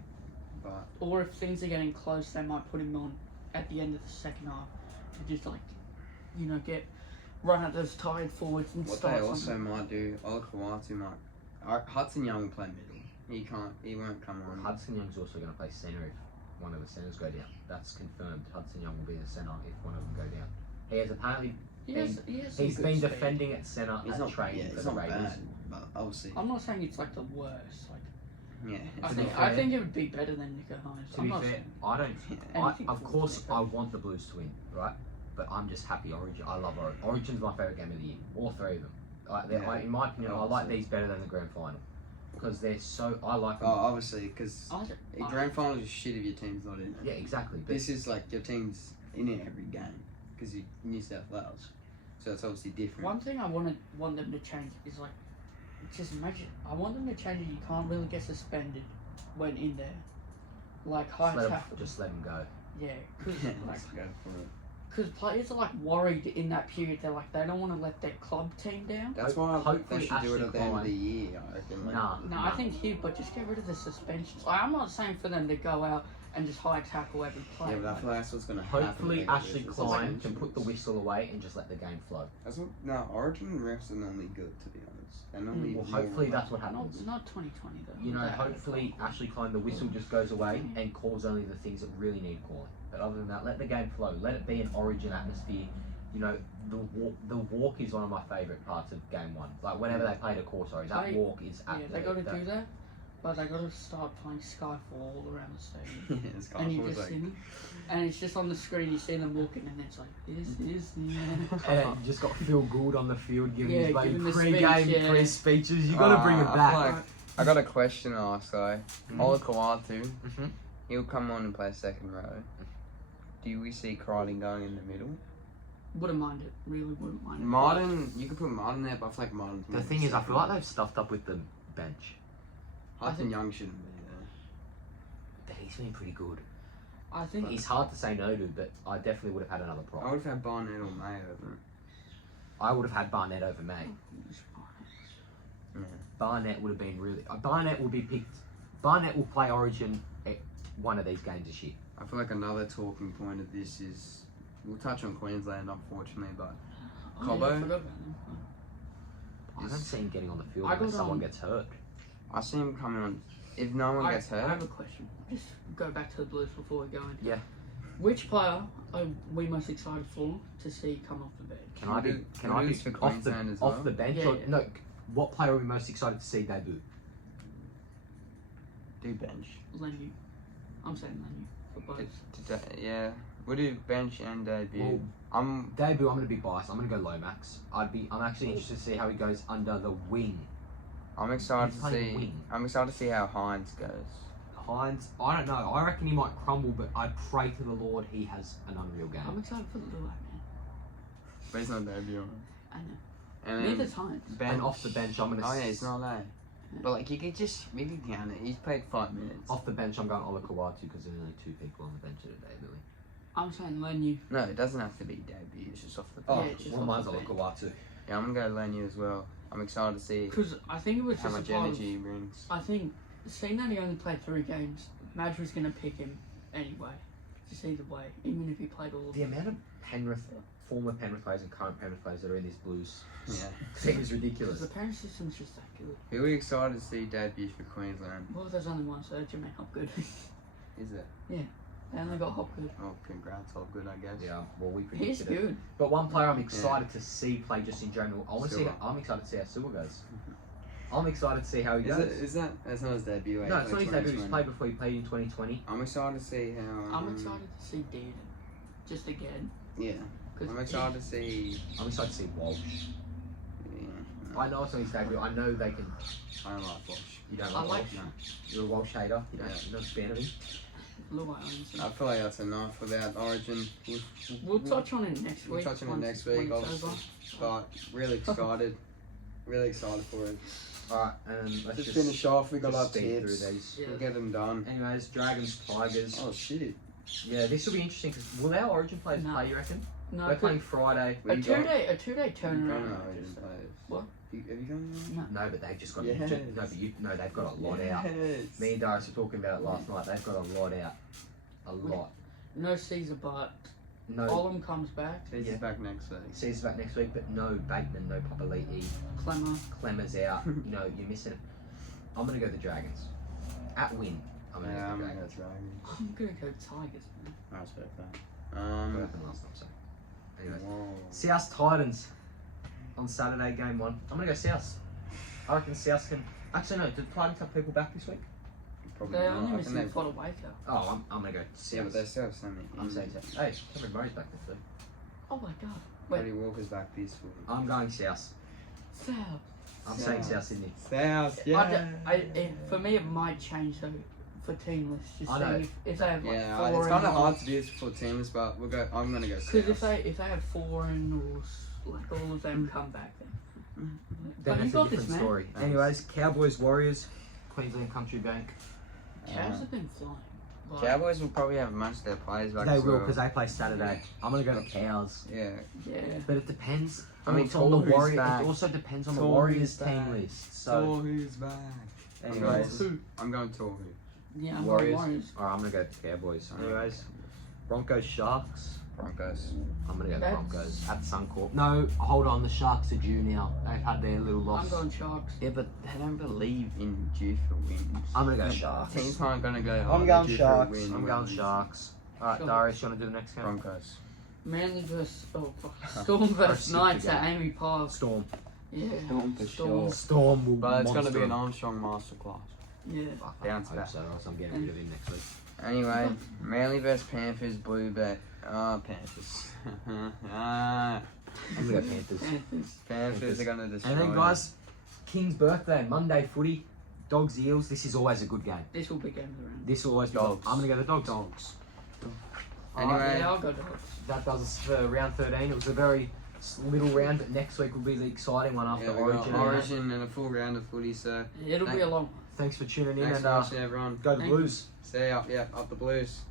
But Or if things are getting close, they might put him on at the end of the second half to just run at those tired forwards and what start they also something. might do, Olakawatu might. Hudson Young will play middle. He won't come on. Hudson Young's also going to play centre if one of the centres go down. That's confirmed. Hudson Young will be the centre if one of them go down. He has apparently He has some he's good been speed. defending at centre He's at not training yeah, for he's the not Raiders. bad, but obviously, I'm not saying it's like the worst. Like yeah. To be I fair- think it would be better than Nico Hines. To I'm be not fair, saying- I don't. Anything Of for course, Nico. I want the Blues to win, right? But I'm just happy Origin. I love Origin. Origin's my favourite game of the year. All 3 of them. In my opinion, I like Obviously. these better than the grand final because they're so. I like Oh, them. obviously, because I- grand finals is shit if your team's not in it. Yeah, exactly. But This is like your team's in it every game because you're New South Wales, so it's obviously different. One thing I want them to change is like, just imagine. I want them to change it. You can't really get suspended when in there, like high tackle. just let them go. Yeah, because Let's go for it. Because players are like worried in that period. They're like, they don't want to let their club team down. That's why Hopefully they should do it Ashley at the end of Klein- the year. I reckon. Like, No, I think here, but just get rid of the suspensions. Like, I'm not saying for them to go out and just high tackle every play. yeah, but I feel like that's what's gonna happen. Hopefully anyway, Ashley is the Klein can suspensions. put the whistle away and just let the game flow. That's what. No, Origin refs are normally good, to be honest. They're normally. Well, more hopefully that's relaxed. what happens. Not 2020 though. You know, They had a hopefully call. Ashley Klein, the whistle just goes away and calls only the things that really need calling. But other than that, let the game flow. Let it be an Origin atmosphere. You know, the walk is one of my favourite parts of game one. Like whenever they play the core, sorry, that They- walk is Yeah, they got to that- do that, but they got to start playing Skyfall all around the stadium. Yeah, it's And you always just like. see them, and it's just on the screen. You see them walking, and it's like, this is the end. And you just got Phil Gould on the field giving Yeah, his bloody giving the pre-game, speech, yeah. pre-speeches. You got to bring it I back. feel like I got a question to ask though. Ola Kawatu, Mhm. he'll come on and play second row. Do we see Crichton going in the middle? Wouldn't mind it. Really wouldn't mind it. Martin, you could put Martin there, but I feel like Martin's more The of a thing is, I second feel like row. they've stuffed up with the bench. Hudson Young shouldn't be there. But he's been pretty good. I think He's hard to say no to, but I definitely would have had another I prop. would have had Barnett or May over it. I would have had Barnett over May. Barnett would have been really. Barnett will be picked. Barnett will play Origin at one of these games this year. I feel like another talking point of this is we'll touch on Queensland, unfortunately, but Oh, Cobbo? yeah, I forgot about them. I don't see him getting on the field I unless got, someone gets hurt. I see him coming on. If no one gets I hurt, have a question. Just go back to the Blues before we go in. Yeah. Which player are we most excited for to see come off the bench? Can I be? do- Can can I we be do this for off Queensland the as off well? the bench? Yeah, or, yeah. No. What player are we most excited to see debut? do bench. Lenu. I'm saying Lenu for both. Yeah, we'll do bench and debut. Well, I'm Debut. I'm going to be biased. I'm going to go Lomax. I'm actually interested to see how he goes under the wing. excited He's to playing see. wing. I'm excited to see how Hines goes. Hines, I don't know. I reckon he might crumble, but I pray to the Lord he has an unreal game. I'm excited for the Lua, man. But he's not debuting. I know. And Neither then times. bench. And off the bench, I'm going to. Oh yeah, he's not allowed. But like you could just really count it. He's played 5 minutes. Off the bench, I'm going Ola Kawatu because there's only 2 people on the bench today, really. I'm saying Lenu. No, it doesn't have to be debut. It's just off the Oh, bench. Yeah, it's just well, off mine's the Ola bench. Kawatu. Yeah, I'm gonna go Lenu as well. I'm excited to see Because I think it was how just a much part energy of, he brings. I think, seeing that he only played 3 games, Madge was going to pick him anyway. Just either way, even if he played all of The them. amount of Penrith, former Penrith players and current Penrith players that are in these Blues Yeah. team is Because ridiculous. the parent system's just that good. Who are you excited to see debut for Queensland? Well, there's only one, so Jermaine Hopgood. Is it? They only got Hopgood. Oh, congrats, all good, I guess. Yeah, well, we He's predicted it. good. But one player I'm excited to see play just in general. I want to see. Sewer. I'm excited to see how Sewer goes. I'm excited to see how he Is goes. it? Is that? That's not his debut. No, it's not his debut. He's played before. He played in 2020. I'm excited to see how. I'm excited to see Dean. Just again. Yeah. Cause I'm excited to see. I'm excited to see Walsh. Yeah. I know it's not his debut. I know they can. I don't like Walsh. You don't I like like Walsh. You're a Walsh hater. You don't. Yeah. You're not a fan of him. Lua owns I him. feel like that's enough without Origin. We'll touch on it next We'll week. touch on it once- next week, when it's obviously. over. But really excited. Really excited for it. Alright, and let's Just just finish off. We got just our speed tips. through these. Yeah. We'll get them done. Anyways, Dragons, Tigers. Oh shit. Yeah, this will be interesting because will our Origin players No. play? You reckon? No, We're playing Friday. What a you got? 2-day You don't know turnaround. Origin just- players. What? Have you gone? No, but they've just got. Yes. No, but no, they've got a lot out. Yes. Me and Darius were talking about it last night. They've got a lot out. A lot. No Caesar, but No. Olam comes back. He's Yeah. back next week. Caesar's back next week, but no Bateman, no Papali'i. Clemmer. Clemmer's out. You know, you're missing it. I'm gonna go the Dragons. At win, I'm gonna Yeah, go I'm the gonna go Dragons. Dragons. I'm gonna go Tigers, man. I respect that. What happened last time? So, anyways, Whoa. South Titans on Saturday, game 1. I'm gonna go South. I reckon South can. Actually, no. Did Titans have people back this week? Probably They're not. only I think missing they've- Potter Waker. Oh, I'm gonna go South. Yeah, but they still have so many. I'm saying South. Hey, Cameron Murray's back this week. Oh my god. Wait. Cody Walker's back this week. I'm going South. South. I'm South. saying South Sydney. South, For me, it might change though for team lists. Just I know. seeing if they have like Yeah, 4 it's and kind of all. hard to do this for teams, but I'm gonna go Because South. if they have 4 and like all of them come back then. Then But you it's a got different this, man. story. Thanks. Anyways, Cowboys, Warriors, Queensland Country Bank. Cows have been flying. Like, Cowboys will probably have most of their players back They as will well. because they play Saturday. I'm gonna go to Cows, Yeah. yeah. but it depends. I mean, It's on the Toru's Warriors. back. It also depends on the Toru's Warriors back. team list. So, who's back? anyways, Who? I'm going Toru. Yeah, I'm Warriors. Warriors. All right, I'm gonna go to Cowboys. Anyways, Broncos, Sharks. Broncos. I'm gonna go That's- Broncos at Suncorp. No, hold on. The Sharks are due now. They've had their little loss. I'm going Sharks. Yeah, but they don't believe in due for wins. I'm gonna go Sharks. Teams aren't gonna go. I'm "Oh, they're going due for a Sharks. win, I'm win, going win." Sharks. All right, Sharks. Darius, you wanna do the next game? Broncos. Manly versus Storm versus Super Knights game. at Amy Park. Storm. Yeah, Storm for sure. Storm will. But it's gonna be monster an them. Armstrong masterclass. Yeah. Fuck, I Bounce hope back. so, or else I'm getting rid of him next week. Anyway, Manly vs Panthers, blue bet. Panthers. I'm gonna go Panthers. Panthers. Panthers are gonna destroy. And then, guys, King's birthday, Monday footy. Dogs, Eels. This is always a good game. This will be game of the round. This will always be. Dogs. I'm gonna go the Dogs. Dogs. All right, Anyway, Yeah, I'll go Dogs. that does us for round 13. It was a very little round, but next week will be the exciting one after yeah, we Origin. got Origin and a full round of footy, so It'll be a long one. Thanks for tuning in thanks and for watching, everyone. go the Thank you. Blues. See ya. Yeah, up the Blues.